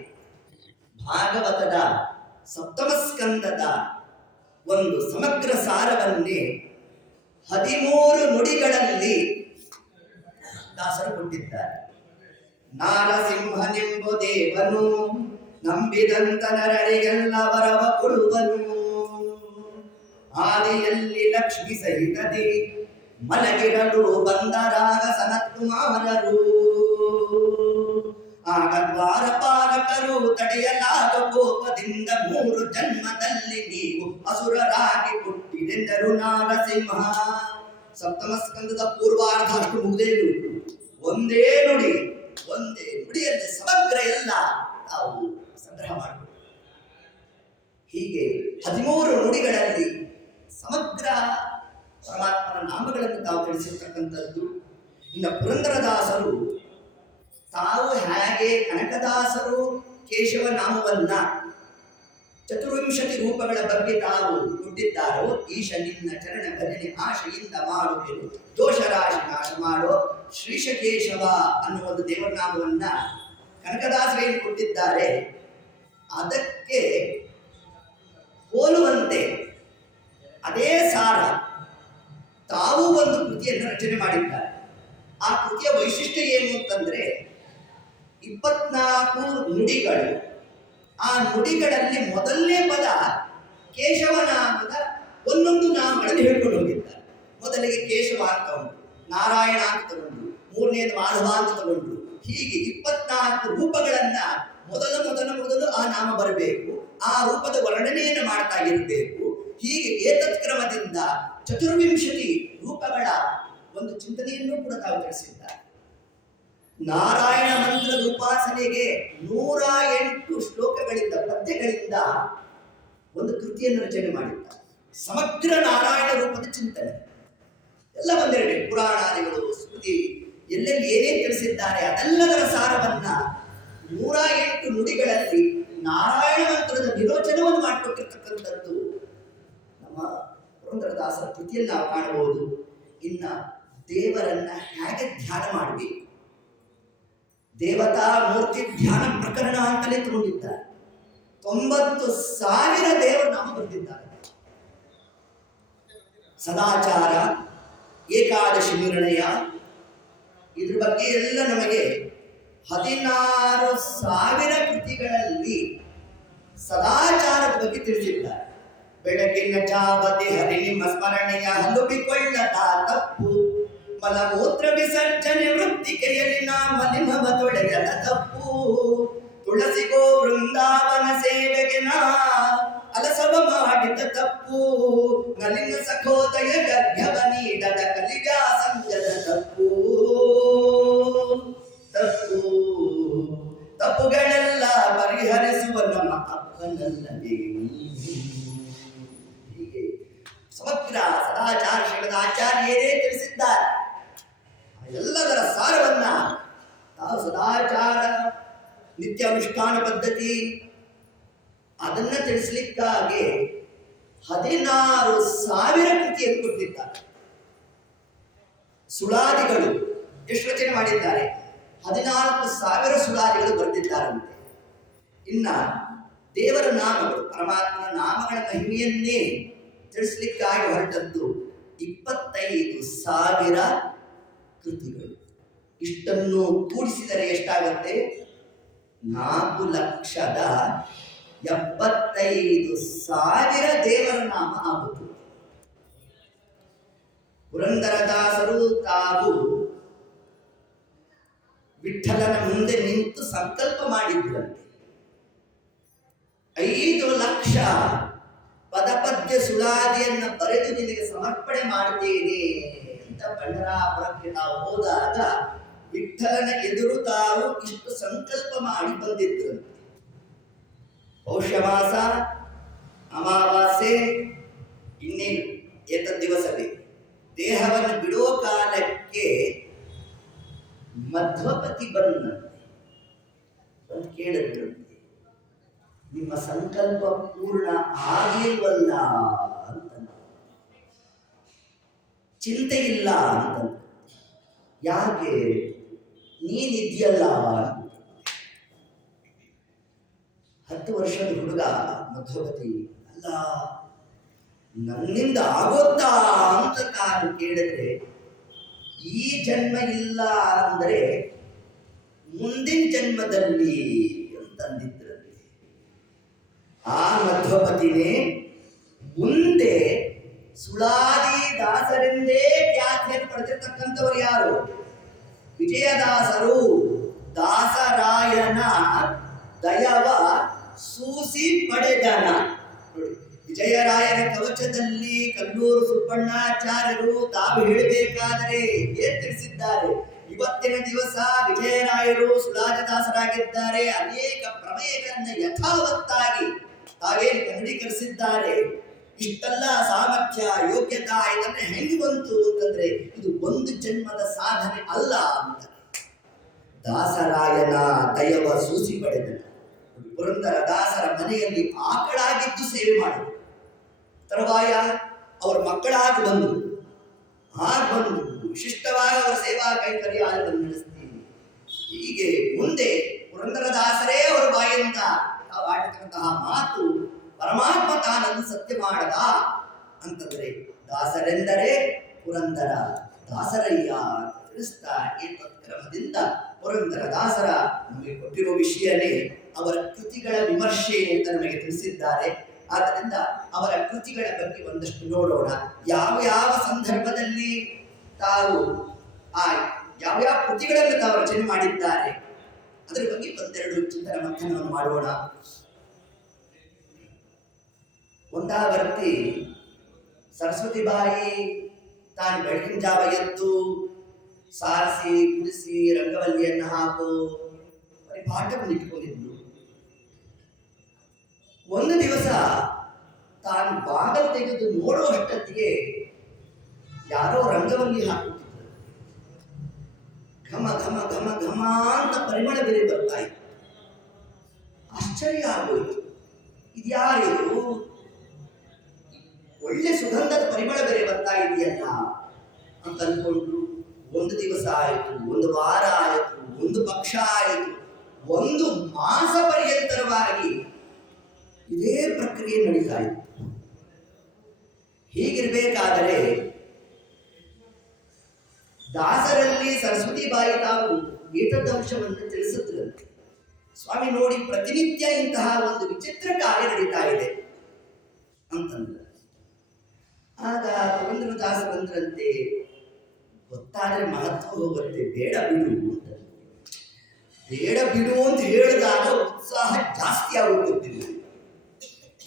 ಭಾಗವತದ 7ಮ ಸ್ಕಂದದ ಒಂದು ಸಮಗ್ರ ಸಾರವನ್ನೇ 13 ನುಡಿಗಳಲ್ಲಿ ದಾಸರು ಕೊಟ್ಟಿದ್ದಾರೆ. ನಾರಸಿಂಹನೆಂಬ ದೇವನು ನಂಬಿದಂತ ನರರಿಗೆಲ್ಲ ವರವ ಕೊಡುವನು. ಆದಿಯಲ್ಲಿ ಲಕ್ಷ್ಮಿ ಸಹಿತದೆ ಮಲಗಿರಲು ಬಂದರಾಗ ಸನತ್ಕುಮಾರರು. ಆಗ ದ್ವಾರಪಾಲಕರು ತಡೆಯಲಾಗ ಕೋಪದಿಂದ 3 ಜನ್ಮದಲ್ಲಿ ನೀವು ಅಸುರರಾಗಿ ಹುಟ್ಟಿದೆಂದರು ನಾರಸಿಂಹ. 7ಮ ಸ್ಕಂದದ ಪೂರ್ವಾರ್ಧ ಅಷ್ಟು ಮುಗ್ದೇಳು. ಒಂದೇ ನುಡಿಯಲ್ಲಿ ಸಮಗ್ರ ಎಲ್ಲ ತಾವು ಸಂಗ್ರಹ ಮಾಡಬಹುದು. ಹೀಗೆ 13 ನುಡಿಗಳಲ್ಲಿ ಸಮಗ್ರ ಪರಮಾತ್ಮನ ನಾಮಗಳನ್ನು ತಾವು ತಿಳಿಸಿರ್ತಕ್ಕಂಥದ್ದು. ಇನ್ನು ಪುರಂದರದಾಸರು ತಾವು ಹೇಗೆ ಕನಕದಾಸರು ಕೇಶವ ನಾಮವನ್ನ 24 ರೂಪಗಳ ಬಗ್ಗೆ ತಾವು ಕೊಟ್ಟಿದ್ದಾರೋ, ಈಶ ನಿನ್ನ ಚರಣ ಭಜನೆ ಆಶೆಯಿಂದ ಮಾಡುವೆನು, ದೋಷರಾಶಿ ನಾಶ ಮಾಡೋ ಶ್ರೀಶಕೇಶವ ಅನ್ನುವ ಒಂದು ದೇವರ ನಾಮವನ್ನ ಕನಕದಾಸರೇನು ಕೊಟ್ಟಿದ್ದಾರೆ ಅದಕ್ಕೆ ಹೋಲುವಂತೆ ಅದೇ ಸಾರ ತಾವು ಒಂದು ಕೃತಿಯನ್ನು ರಚನೆ ಮಾಡಿದ್ದಾರೆ. ಆ ಕೃತಿಯ ವೈಶಿಷ್ಟ್ಯ ಏನು ಅಂತಂದ್ರೆ 24 ನುಡಿಗಳು. ಆ ನುಡಿಗಳಲ್ಲಿ ಮೊದಲನೇ ಪದ ಕೇಶವನಾಮದ ಒಂದೊಂದು ನಾಮಗಳನ್ನು ಹೇಳ್ಕೊಂಡು ಹೋಗಿದ್ದಾರೆ. ಮೊದಲಿಗೆ ಕೇಶವ ಅಂತ ಉಂಟು, ನಾರಾಯಣ ಅಂತ ತಗೊಂಡು, ಮೂರನೇದು ಮಾಧವ ಅಂತ ತಗೊಂಡು, ಹೀಗೆ 24 ರೂಪಗಳನ್ನ ಮೊದಲು ಆ ನಾಮ ಬರಬೇಕು. ಆ ರೂಪದ ವರ್ಣನೆಯನ್ನು ಮಾಡ್ತಾ ಇರಬೇಕು. ಹೀಗೆ ಏತತ್ಕ್ರಮದಿಂದ 24 ರೂಪಗಳ ಒಂದು ಚಿಂತನೆಯನ್ನು ಕೂಡ ತಾವು ತಿಳಿಸಿದ್ದಾರೆ. ನಾರಾಯಣ ಮಂತ್ರದ ಉಪಾಸನೆಗೆ 108 ಶ್ಲೋಕಗಳಿಂದ ಪದ್ಯಗಳಿಂದ ಒಂದು ಕೃತಿಯನ್ನು ರಚನೆ ಮಾಡಿದ್ದಾರೆ. ಸಮಗ್ರ ನಾರಾಯಣ ರೂಪದ ಚಿಂತನೆ ಎಲ್ಲ ಬಂದಿರಬೇಕು. ಪುರಾಣಾದಿಗಳು, ಸ್ಮೃತಿ ಎಲ್ಲೆಲ್ಲಿ ಏನೇನು ತಿಳಿಸಿದ್ದಾರೆ ಅದೆಲ್ಲದರ ಸಾರವನ್ನ 108 ನುಡಿಗಳಲ್ಲಿ ನಾರಾಯಣ ಮಂತ್ರದ ವಿರೋಚನವನ್ನು ಮಾಡಿಕೊಟ್ಟಿರ್ತಕ್ಕಂಥದ್ದು ನಮ್ಮ ಪುರಂದರದಾಸರ ಕೃತಿಯಲ್ಲಿ ನಾವು ಕಾಣಬಹುದು. ಇನ್ನ ದೇವರನ್ನ ಹೇಗೆ ಧ್ಯಾನ ಮಾಡಬೇಕು, ದೇವತಾ ಮೂರ್ತಿ ಧ್ಯಾನ ಪ್ರಕರಣ ಅಂತಲೇ ತಗೊಂಡಿದ್ದಾರೆ. 90,000 ದೇವರ ನಾಮ ಬರೆದಿದ್ದಾರೆ. ಸದಾಚಾರ, ಏಕಾದಶಿ ನಿರ್ಣಯ, ಇದ್ರ ಬಗ್ಗೆ ಎಲ್ಲ ನಮಗೆ 16,000 ಕೃತಿಗಳಲ್ಲಿ ಸದಾಚಾರದ ಬಗ್ಗೆ ತಿಳಿಸಿದ್ದಾರೆ. ಬೆಳಗಿನ ಜಾವತಿ ಹರಿ ನಿಮ್ಮ ಸ್ಮರಣೆಯ ಹಲುಬಿಕೊಳ್ಳದ ತಪ್ಪು, ಮಲಮೂತ್ರ ವಿಸರ್ಜನೆ ವೃತ್ತಿಕೆಯಲ್ಲಿ ಮಲಿನವ ತೊಳೆಯದ ತಪ್ಪು, ತುಳಸಿಗೋ ವೃಂದಾವನ ಸೇವೆಗೆ ಅಲಸವ ಮಾಡಿದ ತಪ್ಪು, ನಲಿನ ಸಖೋದಯ ಗರ್ಭವ ನೀಡದ ಕಲಿಗಾ ಸಂಜದ ತಪ್ಪು. ತಪ್ಪುಗಳೆಲ್ಲ ಪರಿಹರಿಸುವ ನಮ್ಮ ಅಪ್ಪನಲ್ಲದೆ. ಹೀಗೆ ಸಮಗ್ರ ಸದಾಚಾರ ಶ್ರೀಮದ್ ಆಚಾರ್ಯರೇ ತಿಳಿಸಿದ್ದಾರೆ. ಎಲ್ಲದರ ಸಾರವನ್ನ ನಾವು ಸದಾಚಾರ, ನಿತ್ಯ ಅನುಷ್ಠಾನ ಪದ್ಧತಿ ಅದನ್ನ ತಿಳಿಸ್ಲಿಕ್ಕಾಗಿ 16,000 ಕೃತಿಯನ್ನು ಕೊಟ್ಟಿದ್ದಾರೆ. ಸುಳಾದಿಗಳು ಎಷ್ಟು ರಚನೆ ಮಾಡಿದ್ದಾರೆ? 14,000 ಸುಳಾದಿಗಳು ಬರೆದಿದ್ದಾರಂತೆ. ಇನ್ನ ದೇವರ ನಾಮಗಳು, ಪರಮಾತ್ಮನ ನಾಮಗಳ ಮಹಿಮೆಯನ್ನೇ ತಿಳಿಸ್ಲಿಕ್ಕಾಗಿ ಹೊರಟದ್ದು 25,000 ಕೃತಿಗಳು. ಇಷ್ಟನ್ನು ಕೂಡಿಸಿದರೆ ಎಷ್ಟಾಗುತ್ತೆ? 4,75,000 ದೇವರ ನಾಮ ಆಗುತ್ತದೆ. ಪುರಂದರದಾಸರು ತಾವು ವಿಠ್ಠಲನ ಮುಂದೆ ನಿಂತು ಸಂಕಲ್ಪ ಮಾಡಿದ್ರಂತೆ, 5,00,000 ಪದಪದ್ಯ ಸುಳಾದಿಯನ್ನ ಬರೆದು ನಿನಗೆ ಸಮರ್ಪಣೆ ಮಾಡುತ್ತೇನೆ ಅಂತ ಪಂಡರಾಪುರಕ್ಕೆ ನಾವು ಹೋದಾಗ ವಿಠ್ಠಲನ ಎದುರು ತಾವು ಇಷ್ಟು ಸಂಕಲ್ಪ ಮಾಡಿ ಬಂದಿದ್ರಂತೆ. ಪೌಷ್ಯಮಾಸ ಅಮಾವಾಸ್ಯೆ ಇನ್ನೇನು ದಿವಸವೇ ದೇಹವನ್ನು ಬಿಡೋ ಕಾಲಕ್ಕೆ ಮಧ್ವಪತಿ ಬಂದಂತೆ ಬಂದು ಕೇಳಿದ್ರಂತೆ, ನಿಮ್ಮ ಸಂಕಲ್ಪ ಪೂರ್ಣ ಆಗಿಲ್ವಲ್ಲ ಅಂತ, ಚಿಂತೆ ಇಲ್ಲ ಅಂತ. ಯಾಕೆ? ನೀನಿದೆಯಲ್ಲ. 10 ವರ್ಷದ ಹುಡುಗ ಮಧ್ವಪತಿ, ಅಲ್ಲ ನನ್ನಿಂದ ಆಗೋತ್ತಾ ಅಂತ ನಾನು ಕೇಳಿದ್ರೆ, ಈ ಜನ್ಮ ಇಲ್ಲ ಅಂದ್ರೆ ಮುಂದಿನ ಜನ್ಮದಲ್ಲಿ ಅಂತಂದಿದ್ರಂತೆ. ಆ ಮಧ್ವಪತಿನೇ ಮುಂದೆ ಸುಳಾದಿ ದಾಸರೆಂದೇ ಖ್ಯಾತಿಯನ್ನು ಪಡೆದಿರ್ತಕ್ಕಂಥವರು ಯಾರು? ವಿಜಯದಾಸರು. ದಾಸರಾಯನ ದಯವ ಸೂಸಿ ಪಡೆದನ. ವಿಜಯರಾಯನ ಕವಚದಲ್ಲಿ ಕಲ್ಲೂರು ಸುಬ್ಬಣ್ಣಾಚಾರ್ಯರು ತಾವು ಹೇಳಬೇಕಾದರೆ ಏನ್ ತಿಳಿಸಿದ್ದಾರೆ? ಇವತ್ತಿನ ದಿವಸ ವಿಜಯರಾಯರು ಸುಳಾದಿದಾಸರಾಗಿದ್ದಾರೆ. ಅನೇಕ ಪ್ರಮೇಯಗಳನ್ನು ಯಥಾವತ್ತಾಗಿ ತಾವೇನು ಕನ್ನಡೀಕರಿಸಿದ್ದಾರೆ. ಇಷ್ಟೆಲ್ಲ ಸಾಮರ್ಥ್ಯ, ಯೋಗ್ಯತಾ ಇದನ್ನ ಹೆಂಗ್ ಬಂತು ಅಂತಂದ್ರೆ ಇದು ಒಂದು ಜನ್ಮದ ಸಾಧನೆ ಅಲ್ಲ ಅಂತ. ದಾಸರಾಯನ ದಯವ ಸೂಸಿ ಪಡೆದನು. ಪುರಂದರ ದಾಸರ ಮನೆಯಲ್ಲಿ ಆಕಳಾಗಿದ್ದು ಸೇವೆ ಮಾಡಿದರು. ತರುವಾಯ ಅವರ ಮಕ್ಕಳಾಗಿ ಬಂದರು. ಬಂದು ವಿಶಿಷ್ಟವಾಗಿ ಅವರ ಸೇವಾ ಕೈಂಕರ್ಯಗಳನ್ನು ನಡೆಸ್ತೀವಿ. ಹೀಗೆ ಮುಂದೆ ಪುರಂದರದಾಸರೇ ಅವರ ಬಾಯಿಂದ ತಾವು ಆಡಿರ್ತಕ್ಕಂತಹ ಮಾತು, ಪರಮಾತ್ಮ ತಾನನ್ನು ಸತ್ಯ ಮಾಡದ ಅಂತಂದ್ರೆ ದಾಸರೆಂದರೆ ಪುರಂದರ ದಾಸರಯ್ಯ ತಿಳಿಸ್ತಾ ಈ ತತ್ಕ್ರಮದಿಂದ ಪುರಂದರ ದಾಸರ ನಮಗೆ ಕೊಟ್ಟಿರೋ ವಿಷಯನೇ ಅವರ ಕೃತಿಗಳ ವಿಮರ್ಶೆ ಅಂತ ನಮಗೆ ತಿಳಿಸಿದ್ದಾರೆ. ಆದ್ದರಿಂದ ಅವರ ಕೃತಿಗಳ ಬಗ್ಗೆ ಒಂದಷ್ಟು ನೋಡೋಣ. ಯಾವ ಸಂದರ್ಭದಲ್ಲಿ ತಾವು ಯಾವ ಕೃತಿಗಳನ್ನು ತಾವು ರಚನೆ ಮಾಡಿದ್ದಾರೆ ಅದರ ಬಗ್ಗೆ ಒಂದೆರಡು ಚಿಂತನ ಮಂಥನವನ್ನು ಮಾಡೋಣ. ಒಂದಾವರ್ತಿ ಸರಸ್ವತಿ ಬಾಯಿ ತಾನು ಬೆಳಗಿನ ಜಾವ ಎದ್ದು ಸಾರಿಸಿ ಕುಡಿಸಿ ರಂಗವಲ್ಲಿಯನ್ನು ಹಾಕು ಪಾಠವನ್ನು ಇಟ್ಕೊಂಡಿದ್ದು. ಒಂದು ದಿವಸ ತಾನು ಬಾಗಲು ತೆಗೆದು ನೋಡುವಷ್ಟೊತ್ತಿಗೆ ಯಾರೋ ರಂಗವಲ್ಲಿ ಹಾಕುತ್ತಿದ್ದರು. ಘಮ ಘಮ ಘಮ ಘಮ ಅಂತ ಪರಿಮಳ ಬೇರೆ ಬರ್ತಾ ಇತ್ತು. ಆಶ್ಚರ್ಯ ಆಗೋಯ್ತು. ಇದ್ಯಾರಿದು? ಒಳ್ಳೆ ಸುಗಂಧದ ಪರಿಮಳ ಬೇರೆ ಬರ್ತಾ ಇದೆಯಲ್ಲ ಅಂತ ಅಂದ್ಕೊಂಡ್ರು. ಒಂದು ದಿವಸ ಆಯಿತು, ಒಂದು ವಾರ ಆಯಿತು, ಒಂದು ಪಕ್ಷ ಆಯಿತು, ಒಂದು ಮಾಸ ಪರ್ಯಂತರವಾಗಿ ಇದೇ ಪ್ರಕ್ರಿಯೆ ನಡೀತಾ ಇತ್ತು. ಹೀಗಿರಬೇಕಾದರೆ ದಾಸರಲ್ಲಿ ಸರಸ್ವತಿ ಬಾಯಿ ತಾವು ಏತದಂಶವನ್ನು ತಿಳಿಸುತ್ತಿರಂತೆ. ಸ್ವಾಮಿ ನೋಡಿ, ಪ್ರತಿನಿತ್ಯ ಇಂತಹ ಒಂದು ವಿಚಿತ್ರ ಕಾರ್ಯ ನಡೀತಾ ಇದೆ ಅಂತಂದ್ರೆ. ಆಗ ಪುರಂದರದಾಸ ಬಂದ್ರಂತೆ, ಗೊತ್ತಾದ್ರೆ ಮಹತ್ವ ಹೋಗುತ್ತೆ, ಬೇಡ ಬಿಡು ಅಂತ. ಬೇಡ ಬಿಡು ಅಂತ ಹೇಳಿದಾಗ ಉತ್ಸಾಹ ಜಾಸ್ತಿ ಆಗುತ್ತಿಲ್ಲ.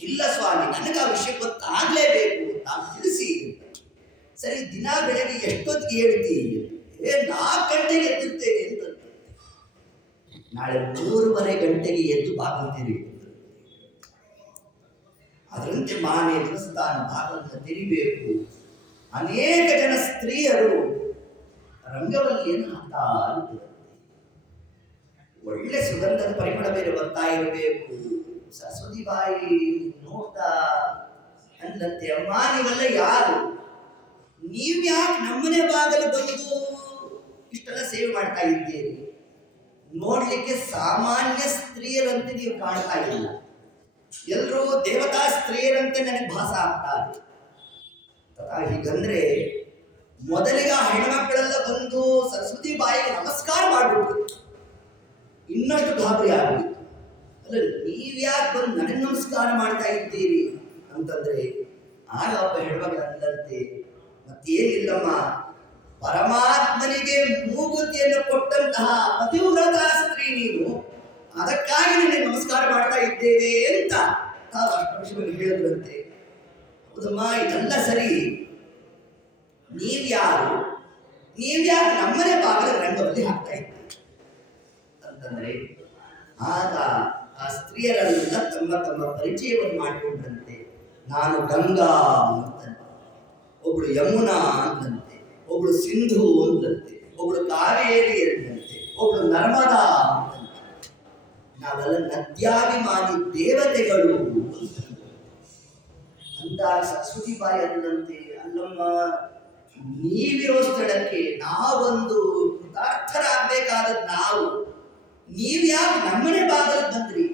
ಇಲ್ಲ ಸ್ವಾಮಿ, ನನಗೆ ಆ ವಿಷಯ ಗೊತ್ತಾಗ್ಲೇಬೇಕು, ನಾನು ತಿಳಿಸಿ. ಸರಿ, ದಿನ ಬೆಳಗ್ಗೆ ಎಷ್ಟೊತ್ತಿಗೆ ಹೇಳ್ತೀವಿ? 4 ಗಂಟೆಗೆ ಎದ್ದಿರ್ತೇವೆ ಅಂತ. ನಾಳೆ 3:30 ಗಂಟೆಗೆ ಎದ್ದು ಬಾಗುತ್ತೀರಿ. ಅದರಂತೆ ಮಾನೇ ದಿವಸ ತಾನು ಬಾಗಿಲನ್ನು ತೆರಿಬೇಕು. ಅನೇಕ ಜನ ಸ್ತ್ರೀಯರು ರಂಗವಲ್ಲಿಯನ್ನು ಹಾಕ್ತಾ ಇದ್ದಾರೆ. ಒಳ್ಳೆ ಸುಗಂಧದ ಪರಿಮಳ ಬೇರೆ ಬರ್ತಾ ಇರಬೇಕು. ಸರಸ್ವತಿ ಬಾಯಿ ನೋಡ್ತಾ ಅಂದಂತೆ, ಅಮ್ಮ ನೀವೆಲ್ಲ ಯಾರು? ನೀವ್ಯಾಕೆ ನಮ್ಮನೆ ಬಾಗಲು ಬಂದು ಇಷ್ಟೆಲ್ಲ ಸೇವೆ ಮಾಡ್ತಾ ಇದ್ದೀರಿ? ನೋಡ್ಲಿಕ್ಕೆ ಸಾಮಾನ್ಯ ಸ್ತ್ರೀಯರಂತೆ ನೀವು ಕಾಣ್ತಾ ಇಲ್ಲ. ಎಲ್ಲರೂ ದೇವತಾ ಸ್ತ್ರೀಯರಂತೆ ನನಗೆ ಭಾಸ ಆಗ್ತಾರೆ. ಹೀಗಂದ್ರೆ ಮೊದಲಿಗೆ ಆ ಹೆಣ್ಮಕ್ಕಳೆಲ್ಲ ಬಂದು ಸರಸ್ವತಿ ಬಾಯಿಗೆ ನಮಸ್ಕಾರ ಮಾಡಿಬಿಟ್ರು. ಇನ್ನಷ್ಟು ಗಾಬರಿ ಆಗ್ಬಿಟ್ಟು, ಅಲ್ಲ ನೀವ್ಯಾಕೆ ಬಂದು ನನಗೆ ನಮಸ್ಕಾರ ಮಾಡ್ತಾ ಇದ್ದೀರಿ ಅಂತಂದ್ರೆ, ಆಗ ಒಬ್ಬ ಹೆಣ್ಮಗಳಂದಂತೆ, ಮತ್ತೇನಿಲ್ಲಮ್ಮ, ಪರಮಾತ್ಮನಿಗೆ ಮೂಗುತಿಯನ್ನು ಕೊಟ್ಟಂತಹ ಪತಿವ್ರತ ಸ್ತ್ರೀ ನೀನು, ಅದಕ್ಕಾಗಿ ನಿನಗೆ ನಮಸ್ಕಾರ ಮಾಡ್ತಾ ಇದ್ದೇವೆ ಅಂತ ತಾವು ಅಷ್ಟಪಕ್ಷಿಗಳಿಗೆ ಹೇಳಿದ್ರಂತೆ. ಹೌದಮ್ಮ, ಇದೆಲ್ಲ ಸರಿ, ನೀವ್ಯಾರು, ನೀವ್ಯಾರು ನಮ್ಮನೆ ಬಾಗಿಲ ರಂಗದಲ್ಲಿ ಹಾಕ್ತಾ ಇದ್ದೀರಿ ಅಂತಂದ್ರೆ, ಆಗ ಆ ಸ್ತ್ರೀಯರೆಲ್ಲ ತಮ್ಮ ತಮ್ಮ ಪರಿಚಯವನ್ನು ಮಾಡಿಕೊಂಡ್ರಂತೆ. ನಾನು ಗಂಗಾ ಅಂತಂತೆ, ಒಬ್ಳು ಯಮುನಾ ಅಂತಂತೆ, ಒಬ್ಳು ಸಿಂಧು ಅಂತಂತೆ, ಒಬ್ಳು ಕಾವೇರಿ ಅಂತಂತೆ, ಒಬ್ಳು ನರ್ಮದಾ ಅಂತಂತೆ. ನಾವೆಲ್ಲ ನದ್ಯಾಭಿಮಾನಿ ದೇವತೆಗಳು ಅಂದಾಗ ಸರಸ್ವತಿ ಬಾಯಿ ಅಂದಂತೆ, ಅಲ್ಲಮ್ಮ, ನೀವಿರೋ ಸ್ಥಳಕ್ಕೆ ನಾವೊಂದು ಕೃತಾರ್ಥರಾಗಬೇಕಾದದ್ದು ನಾವು, ನೀವ್ಯಾಕೆ ನಮ್ಮನೆ ಬಾಗಲು ಬಂದ್ರಿ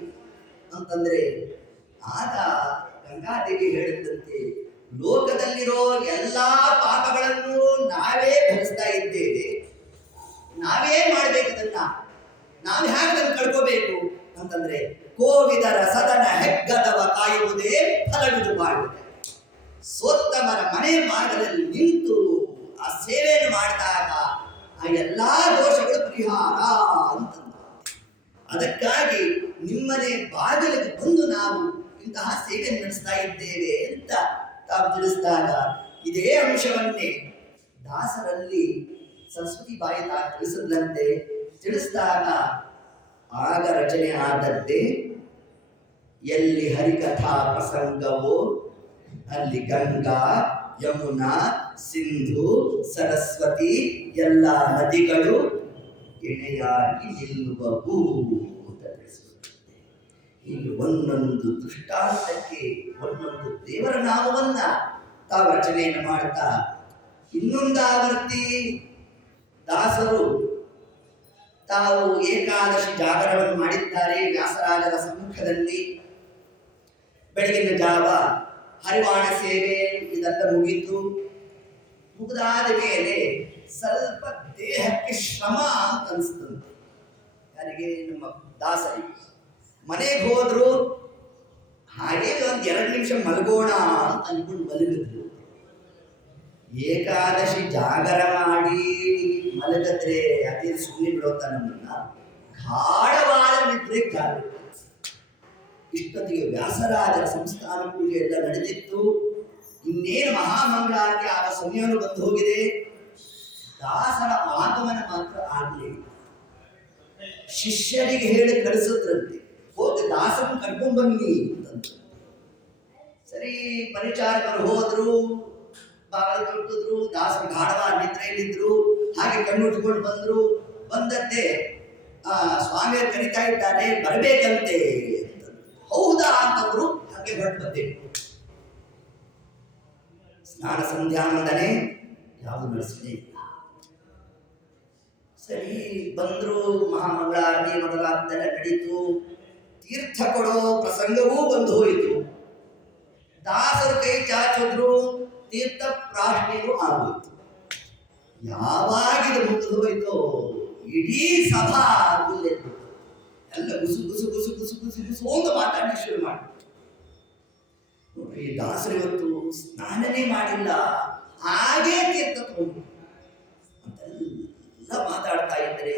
ಅಂತಂದ್ರೆ, ಆಗ ಗಂಗಾದೇವಿ ಹೇಳಿದಂತೆ, ಲೋಕದಲ್ಲಿರೋ ಎಲ್ಲಾ ಪಾಪಗಳನ್ನು ನಾವೇ ಭರಿಸ್ತಾ ಇದ್ದೇವೆ, ನಾವೇ ಮಾಡ್ಬೇಕದನ್ನ, ನಾವು ಹೇಗೆ ಅದನ್ನು ಕಳ್ಕೋಬೇಕು ಅಂತಂದ್ರೆ, ಕೋವಿದರ ಸದನ ಹೆಗ್ಗದವ ಕಾಯುವುದೇ ಫಲವಿದು ಮಾಡುತ್ತೆ. ಸೋತ್ತಮರ ಮನೆ ಬಾಗಿಲಲ್ಲಿ ನಿಂತು ಆ ಸೇವೆಯನ್ನು ಮಾಡಿದಾಗ ಆ ಎಲ್ಲಾ ದೋಷಗಳು ಪರಿಹಾರ ಅಂತಂದ. ಅದಕ್ಕಾಗಿ ನಿಮ್ಮನೆ ಬಾಗಿಲಿಗೆ ಬಂದು ನಾವು ಇಂತಹ ಸೇವೆ ನಡೆಸ್ತಾ ಇದ್ದೇವೆ ಅಂತ ತಾವು ತಿಳಿಸಿದಾಗ, ಇದೇ ಅಂಶವನ್ನೇ ದಾಸರಲ್ಲಿ ಸರಸ್ವತಿ ಬಾಯಿ ತಾನು ತಿಳಿಸಿದಂತೆ ತಿಳಿಸಿದಾಗ ಆಗ ರಚನೆ ಆದದ್ದೇ, ಎಲ್ಲಿ ಹರಿಕಥಾ ಪ್ರಸಂಗವೋ ಅಲ್ಲಿ ಗಂಗಾ, ಯಮುನಾ, ಸಿಂಧು, ಸರಸ್ವತಿ ಎಲ್ಲ ನದಿಗಳು ಎಣೆಯಾಗಿ ನಿಲ್ಲುವವು ಅಂತ ತಿಳಿಸುತ್ತೆ. ಹೀಗೆ ಒಂದೊಂದು ದೃಷ್ಟಾಂತಕ್ಕೆ ಒಂದೊಂದು ದೇವರ ನಾಮವನ್ನ ತಾವು ರಚನೆಯನ್ನು ಮಾಡ್ತಾ, ಇನ್ನೊಂದಾವರ್ತಿ ದಾಸರು ತಾವು ಏಕಾದಶಿ ಜಾಗರವನ್ನು ಮಾಡಿದ್ದಾರೆ ವ್ಯಾಸರಾಜರ ಸಮ್ಮುಖದಲ್ಲಿ. ಬೆಳಗಿನ ಜಾವ ಹರಿವಾಣ ಸೇವೆ ಇದೆಲ್ಲ ಮುಗಿತು. ಮುಗಿದಾದ ಮೇಲೆ ಸ್ವಲ್ಪ ದೇಹಕ್ಕೆ ಶ್ರಮ ಅಂತ ಅನಿಸ್ತಂತೆ. ಯಾರಿಗೆ? ನಮ್ಮ ದಾಸರಿಗೆ. ಮನೆಗೆ ಹೋದ್ರು, ಹಾಗೆ ಒಂದು 2 ನಿಮಿಷ ಮಲಗೋಣ ಅಂತ ಅನ್ಕೊಂಡು ಮಲಗಿದ್ರು. ಏಕಾದಶಿ ಜಾಗರ ಮಾಡಿ ಮಲಗಿದ್ರೆ ಅದೇ ಸುಮ್ಮನೆ ಬಿಡೋತ ನಮ್ಮನ್ನ, ಗಾಢವಾದ ನಿದ್ರೆ ಕಾಲ. ಇಷ್ಟೊತ್ತಿಗೆ ವ್ಯಾಸರಾಜರ ಸಂಸ್ಥಾನ ಪೂಜೆ ಎಲ್ಲ ನಡೆದಿತ್ತು. ಇನ್ನೇನು ಮಹಾಮಂಗಳಾರತಿ ಆಗ ಸಮಯವನ್ನು ಬಂದು ಹೋಗಿದೆ. ದಾಸರ ಆಗಮನ ಮಾತ್ರ ಆಗಲಿಲ್ಲ. ಶಿಷ್ಯರಿಗೆ ಹೇಳಿ ಕಳಿಸಿದ್ರಂತೆ, ಹೋಗಿ ದಾಸರನ್ನು ಕರ್ಕೊಂಡ್ ಬನ್ನಿ ಅಂತಂದ್ರು. ಸರಿ, ಪರಿಚಾರಕರು ಹೋದ್ರು, ಬಾಗಿಲು ತೊಟ್ಟಿದ್ರು. ದಾಸರು ಗಾಢವಾದ ನಿದ್ರೆಯಲ್ಲಿದ್ರು. ಹಾಗೆ ಕಣ್ಣುಟ್ಕೊಂಡು ಬಂದ್ರು. ಬಂದದ್ದೇ ಸ್ವಾಮಿಯವರು ಕರೀತಾ ಇದ್ದಾರೆ, ಬರಬೇಕಂತೆ. ಹೌದಾ ಅಂತಂದ್ರು. ಹಾಗೆ ಹೊರಟು ಬಂದೆ. ಸ್ನಾನ ಸಂಧ್ಯಾವಂದನೆ ಯಾವುದು ನಡೆಸಲೇ ಇಲ್ಲ. ಸರಿ, ಬಂದ್ರು. ಮಹಾಮಂಗಳಾರತಿ ಮೊದಲಾದ್ದೆಲ್ಲ ನಡೀತು. ತೀರ್ಥ ಕೊಡೋ ಪ್ರಸಂಗವೂ ಬಂದು ಹೋಯಿತು. ದಾಸರು ಕೈ ಚಾಚಿದ್ರು, ತೀರ್ಥ ಪ್ರಾಶ್ನೆಯೂ ಆಗೋಯ್ತು. ಯಾವಾಗಿದು ಮುಂದೆ ಹೋಯ್ತೋ ಇಡೀ ಸಭಾ ಗುಲ್ಲೆದ್ದು ಎಲ್ಲ ಗುಸು ಗುಸು ಗುಸು ಗುಸು ಗುಸು ಗುಸು ಅಂತ ಮಾತಾಡಲಿಕ್ಕೆ ಶುರು ಮಾಡಿ. ನೋಡ್ರಿ, ದಾಸರು ಇವತ್ತು ಸ್ನಾನನೇ ಮಾಡಿಲ್ಲ, ಹಾಗೇ ತೀರ್ಥ ತಗೊಂಡು ಅಂತೆಲ್ಲ ಮಾತಾಡ್ತಾ ಇದ್ರೆ,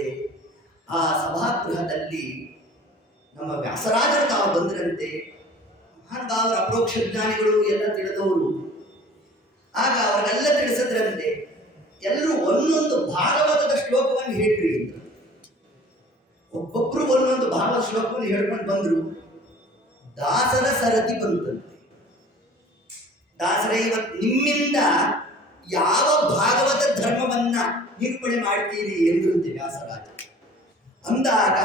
ಆ ಸಭಾಗೃಹದಲ್ಲಿ ನಮ್ಮ ವ್ಯಾಸರಾಜರು ತಾವು ಬಂದ್ರಂತೆ. ಮಹಾನುಭಾವರ ಅಪರೋಕ್ಷ ಜ್ಞಾನಿಗಳು ಎಲ್ಲ ತಿಳಿದವರು. ಆಗ ಅವರೆಲ್ಲ ತಿಳಿಸಿದ್ರಂತೆ, ಎಲ್ಲರೂ ಒಂದೊಂದು ಭಾಗವತದ ಶ್ಲೋಕವನ್ನು ಹೇಳ್ರಿ ಅಂತ. ಒಬ್ಬೊಬ್ರು ಒಂದೊಂದು ಭಾಗವತ ಶ್ಲೋಕವನ್ನು ಹೇಳ್ಕೊಂಡು ಬಂದ್ರು. ದಾಸರ ಸರದಿ ಬಂತಂತೆ. ದಾಸರ, ಇವತ್ತು ನಿಮ್ಮಿಂದ ಯಾವ ಭಾಗವತ ಧರ್ಮವನ್ನ ನಿರೂಪಣೆ ಮಾಡ್ತೀರಿ ಎಂದ್ರಂತೆ ವ್ಯಾಸರಾಜ. ಅಂದಾಗ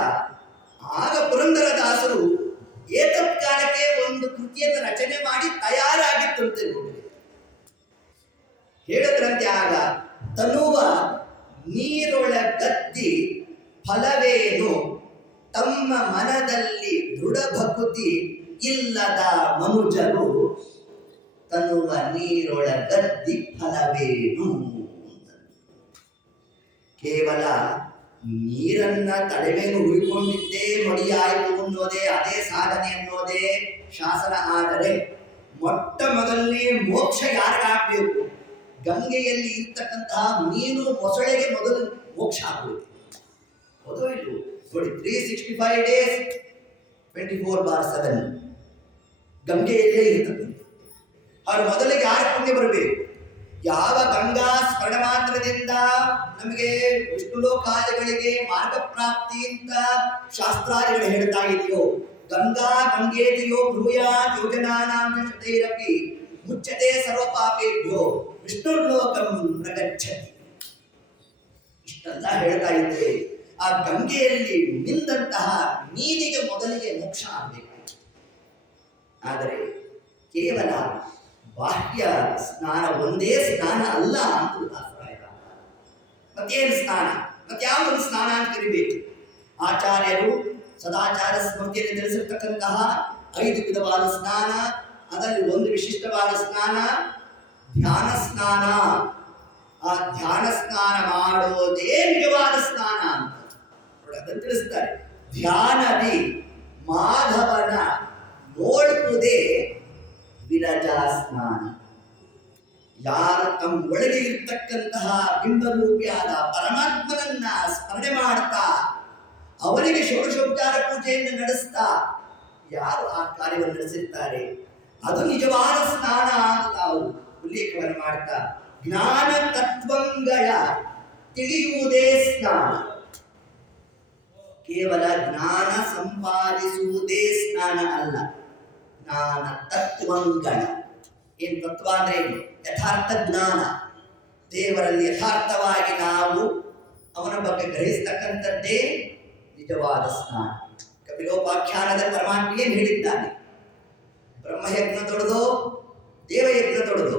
ಆಗ ಪುರಂದರದಾಸರು ಏತತ್ಕಾಲಕ್ಕೆ ಒಂದು ಕೃತಿಯನ್ನು ರಚನೆ ಮಾಡಿ ತಯಾರಾಗಿತ್ತಂತೆ. ನೋಡಿ, ಹೇಳಿದ್ರಂತೆ, ತಡವೇನು ತಮ್ಮ ಮನದಲ್ಲಿ ದೃಢ ಭಕುತಿ ಇಲ್ಲದ ಮನುಜರು ತನ್ನುವ ನೀರೊಳಗದ್ದಿ ಫಲವೇನು. ಕೇವಲ ನೀರನ್ನ ತಡೆವೇನು ಉಳ್ಕೊಂಡಿದ್ದೇ ಮಡಿಯಾಯಿತು ಅನ್ನೋದೇ ಅದೇ ಸಾಧನೆ ಅನ್ನೋದೇ ಶಾಸನ ಆದರೆ ಮೊಟ್ಟ ಮೊದಲನೇ ಮೋಕ್ಷ ಯಾರಿಗಾಗಬೇಕು? ಗಂಗೆಯಲ್ಲಿ ಇರ್ತಕ್ಕಂತಹ ಮೀನು ಮೊಸಳೆಗೆ ಮೊದಲು ಮೋಕ್ಷ ಆಗಬೇಕು. ಹೌದೋ ಇಲ್ವೋ? ನೋಡಿ, 365 days 24/7 ಗಂಗೆಯಲ್ಲೇ ಇರ್ತಕ್ಕಂಥ ಅವ್ರು ಮೊದಲಿಗೆ ಯಾರು ಪುಣ್ಯ ಬರಬೇಕು? ಯಾವ ಗಂಗಾ ಸ್ಮರಣ ಮಾತ್ರದಿಂದ ನಮಗೆ ವಿಷ್ಣು ಲೋಕಾದಿಗಳಿಗೆ ಮಾರ್ಗ ಪ್ರಾಪ್ತಿ ಅಂತ ಶಾಸ್ತ್ರಾದಿಗಳು ಹೇಳ್ತಾ ಇದೆಯೋ, ಗಂಗಾ ಗಂಗೇತಿಯೋ ಬ್ರೂಯಾತ್ ಯೋಜನಾನಾಂ ಶತೈರಪಿ ಮುಚ್ಚತೆ ಸರ್ವ ಪಾಪೇಭ್ಯೋ ವಿಷ್ಣುರ್ಲೋಕಂ ಪ್ರಗಚ್ಚತಿ. ಇಷ್ಟೆಲ್ಲ ಹೇಳ್ತಾ ಇದ್ದೆ. ಆ ಗಂಗೆಯಲ್ಲಿ ನಿಂದಂತಹ ಮೀನಿಗೆ ಮೊದಲಿಗೆ ಮೋಕ್ಷ ಆಗಬೇಕಾಯಿತು. ಆದರೆ ಕೇವಲ ಬಾಹ್ಯ ಸ್ನಾನ ಒಂದೇ ಸ್ನಾನ ಅಲ್ಲ ಅಂತ ದಾಸರಾಯ. ಮತ್ತೇನು ಸ್ನಾನ? ಮತ್ಯಾವುದೊಂದು ಸ್ನಾನ ಅಂತ ಕರಿಬೇಕು. ಆಚಾರ್ಯರು ಸದಾಚಾರ ಸ್ಮೃತಿಯಲ್ಲಿ ತಿಳಿಸಿರ್ತಕ್ಕಂತಹ 5 ವಿಧವಾದ ಸ್ನಾನ, ಅದರಲ್ಲಿ ಒಂದು ವಿಶಿಷ್ಟವಾದ ಸ್ನಾನ ಧ್ಯಾನ ಸ್ನಾನ. ಆ ಧ್ಯಾನ ಸ್ನಾನ ಮಾಡೋದೇ ನಿಜವಾದ ಸ್ನಾನ ಅಂತ ಅದನ್ನು ತಿಳಿಸ್ತಾರೆ. ಧ್ಯಾನದಿ ಮಾಧವನ ನೋಡುವುದೇ ವಿರಜಾ ಸ್ನಾನ. ಯಾರು ತಮ್ಮ ಒಳಗೆ ಇರ್ತಕ್ಕಂತಹ ಬಿಂಬರೂಪಿಯಾದ ಪರಮಾತ್ಮನನ್ನ ಸ್ಮರಣೆ ಮಾಡ್ತಾ ಅವನಿಗೆ ಷೋಡಶೋಪಚಾರ ಪೂಜೆಯನ್ನು ನಡೆಸ್ತಾ ಯಾರು ಆ ಕಾರ್ಯವನ್ನು ನಡೆಸಿರ್ತಾರೆ ಅದು ನಿಜವಾದ ಸ್ನಾನ ಅಂತ ತಾವು ಉಲ್ಲೇಖವನ್ನು ಮಾಡ್ತಾ, ಜ್ಞಾನ ತತ್ವಂಗಳ ತಿಳಿಯುವುದೇ ಸ್ನಾನ. ಕೇವಲ ಜ್ಞಾನ ಸಂಪಾದಿಸುವುದೇ ಸ್ನಾನ ಅಲ್ಲ, ಜ್ಞಾನ ತತ್ವಂಗಳ. ಏನು ತತ್ವ ಅಂದ್ರೆ ಏನು? ಯಥಾರ್ಥ ಜ್ಞಾನ. ದೇವರಲ್ಲಿ ಯಥಾರ್ಥವಾಗಿ ನಾವು ಅವನ ಬಗ್ಗೆ ಗ್ರಹಿಸ್ತಕ್ಕಂಥದ್ದೇ ನಿಜವಾದ ಸ್ನಾನ. ಕಪಿಲೋಪಾಖ್ಯಾನದ ಪರಮಾತ್ಮ ಏನು ಹೇಳಿದ್ದಾನೆ? ಬ್ರಹ್ಮಯಜ್ಞ ದೊಡ್ಡದೋ ದೇವಯಜ್ಞ ದೊಡ್ಡದೋ?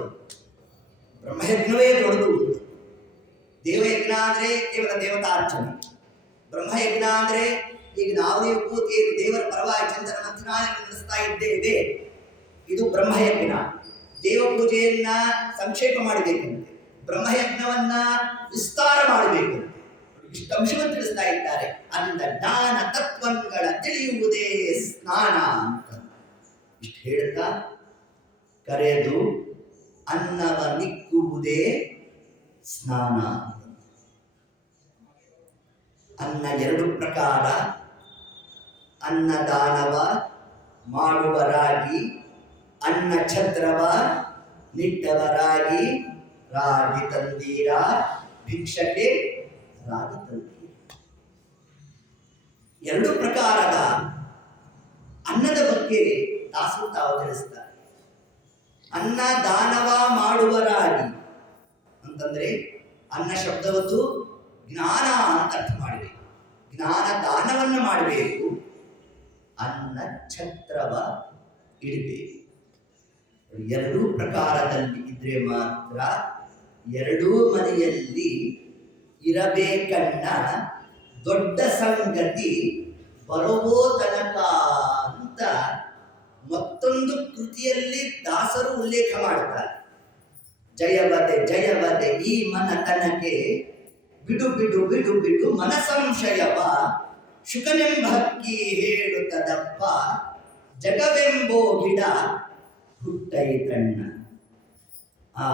ಬ್ರಹ್ಮಯಜ್ಞವೇ ದೊಡ್ಡದು. ದೇವಯಜ್ಞ ಅಂದ್ರೆ ಕೇವಲ ದೇವತಾರ್ಚನೆ. ಬ್ರಹ್ಮಯಜ್ಞ ಅಂದ್ರೆ ಈಗ ನಾವು ಕೂತಿ ದೇವರ ಪರವಾಗಿ ಚಂದನ ಮಂತ್ರಾಲಯ ನಡೆಸ್ತಾ ಇದ್ದೇವೆ, ಇದು ಬ್ರಹ್ಮಯಜ್ಞ. ದೇವ ಪೂಜೆಯನ್ನ ಸಂಕ್ಷೇಪ ಮಾಡಬೇಕಂತೆ, ಬ್ರಹ್ಮಯಜ್ಞವನ್ನ ವಿಸ್ತಾರ ಮಾಡಬೇಕಂತೆ. ಇಷ್ಟು ಅಂಶವನ್ನು ತಿಳಿಸ್ತಾ ಇದ್ದಾರೆ. ಅದರಿಂದ ಜ್ಞಾನ ತತ್ವಗಳ ತಿಳಿಯುವುದೇ ಸ್ನಾನ ಅಂತ ಇಷ್ಟು ಹೇಳ್ತಾ, ಕರೆದು ಅನ್ನವ ನಿಕ್ಕುವುದೇ ಸ್ನಾನ. ಅನ್ನ 2 ಪ್ರಕಾರ. ಅನ್ನದಾನವ ಮಾಡುವರಾಗಿ, ಅನ್ನ ಛತ್ರವ ನಿಟ್ಟವರಾಗಿ, ರಾಗಿ ತಂದೀರ ಭಿಕ್ಷಕ್ಕೆ ರಾಗಿ ತಂದೀರ. 2 ಪ್ರಕಾರದ ಅನ್ನದ ಬಗ್ಗೆ ದಾಸರು ತಾವು ತಿಳಿಸ್ತಾರೆ. ಅನ್ನ ದಾನವ ಮಾಡುವರಾಗಿ ಅಂತಂದ್ರೆ ಅನ್ನ ಶಬ್ದವತ್ತು ಜ್ಞಾನ ಅಂತ ಅರ್ಥ ಮಾಡಬೇಕು. ಜ್ಞಾನ ದಾನವನ್ನು ಮಾಡಬೇಕು, ಅನ್ನ ಛತ್ರವ ಇಡಬೇಕು. 2 ಪ್ರಕಾರದಲ್ಲಿ ಇದ್ರೆ ಮಾತ್ರ 2 ಮನೆಯಲ್ಲಿ ಇರಬೇಕನ್ನ ದೊಡ್ಡ ಸಂಗತಿ ಬರುವೋ ತನಕ ಅಂತ ಮತ್ತೊಂದು ಕೃತಿಯಲ್ಲಿ ದಾಸರು ಉಲ್ಲೇಖ ಮಾಡ್ತಾರೆ. ಜಯವದೆ ಜಯವದೆ ಈ ಮನತನಕ್ಕೆ ಬಿಡು ಬಿಡು ಬಿಡು ಬಿಡು ಮನ ಸಂಶಯವ ಶುಕನೆಂಬಕ್ಕಿ ಹೇಳುತ್ತದಪ್ಪ ಜಗವೆಂಬೋ ಗಿಡ ಹುಟ್ಟೈತಣ್ಣ. ಆ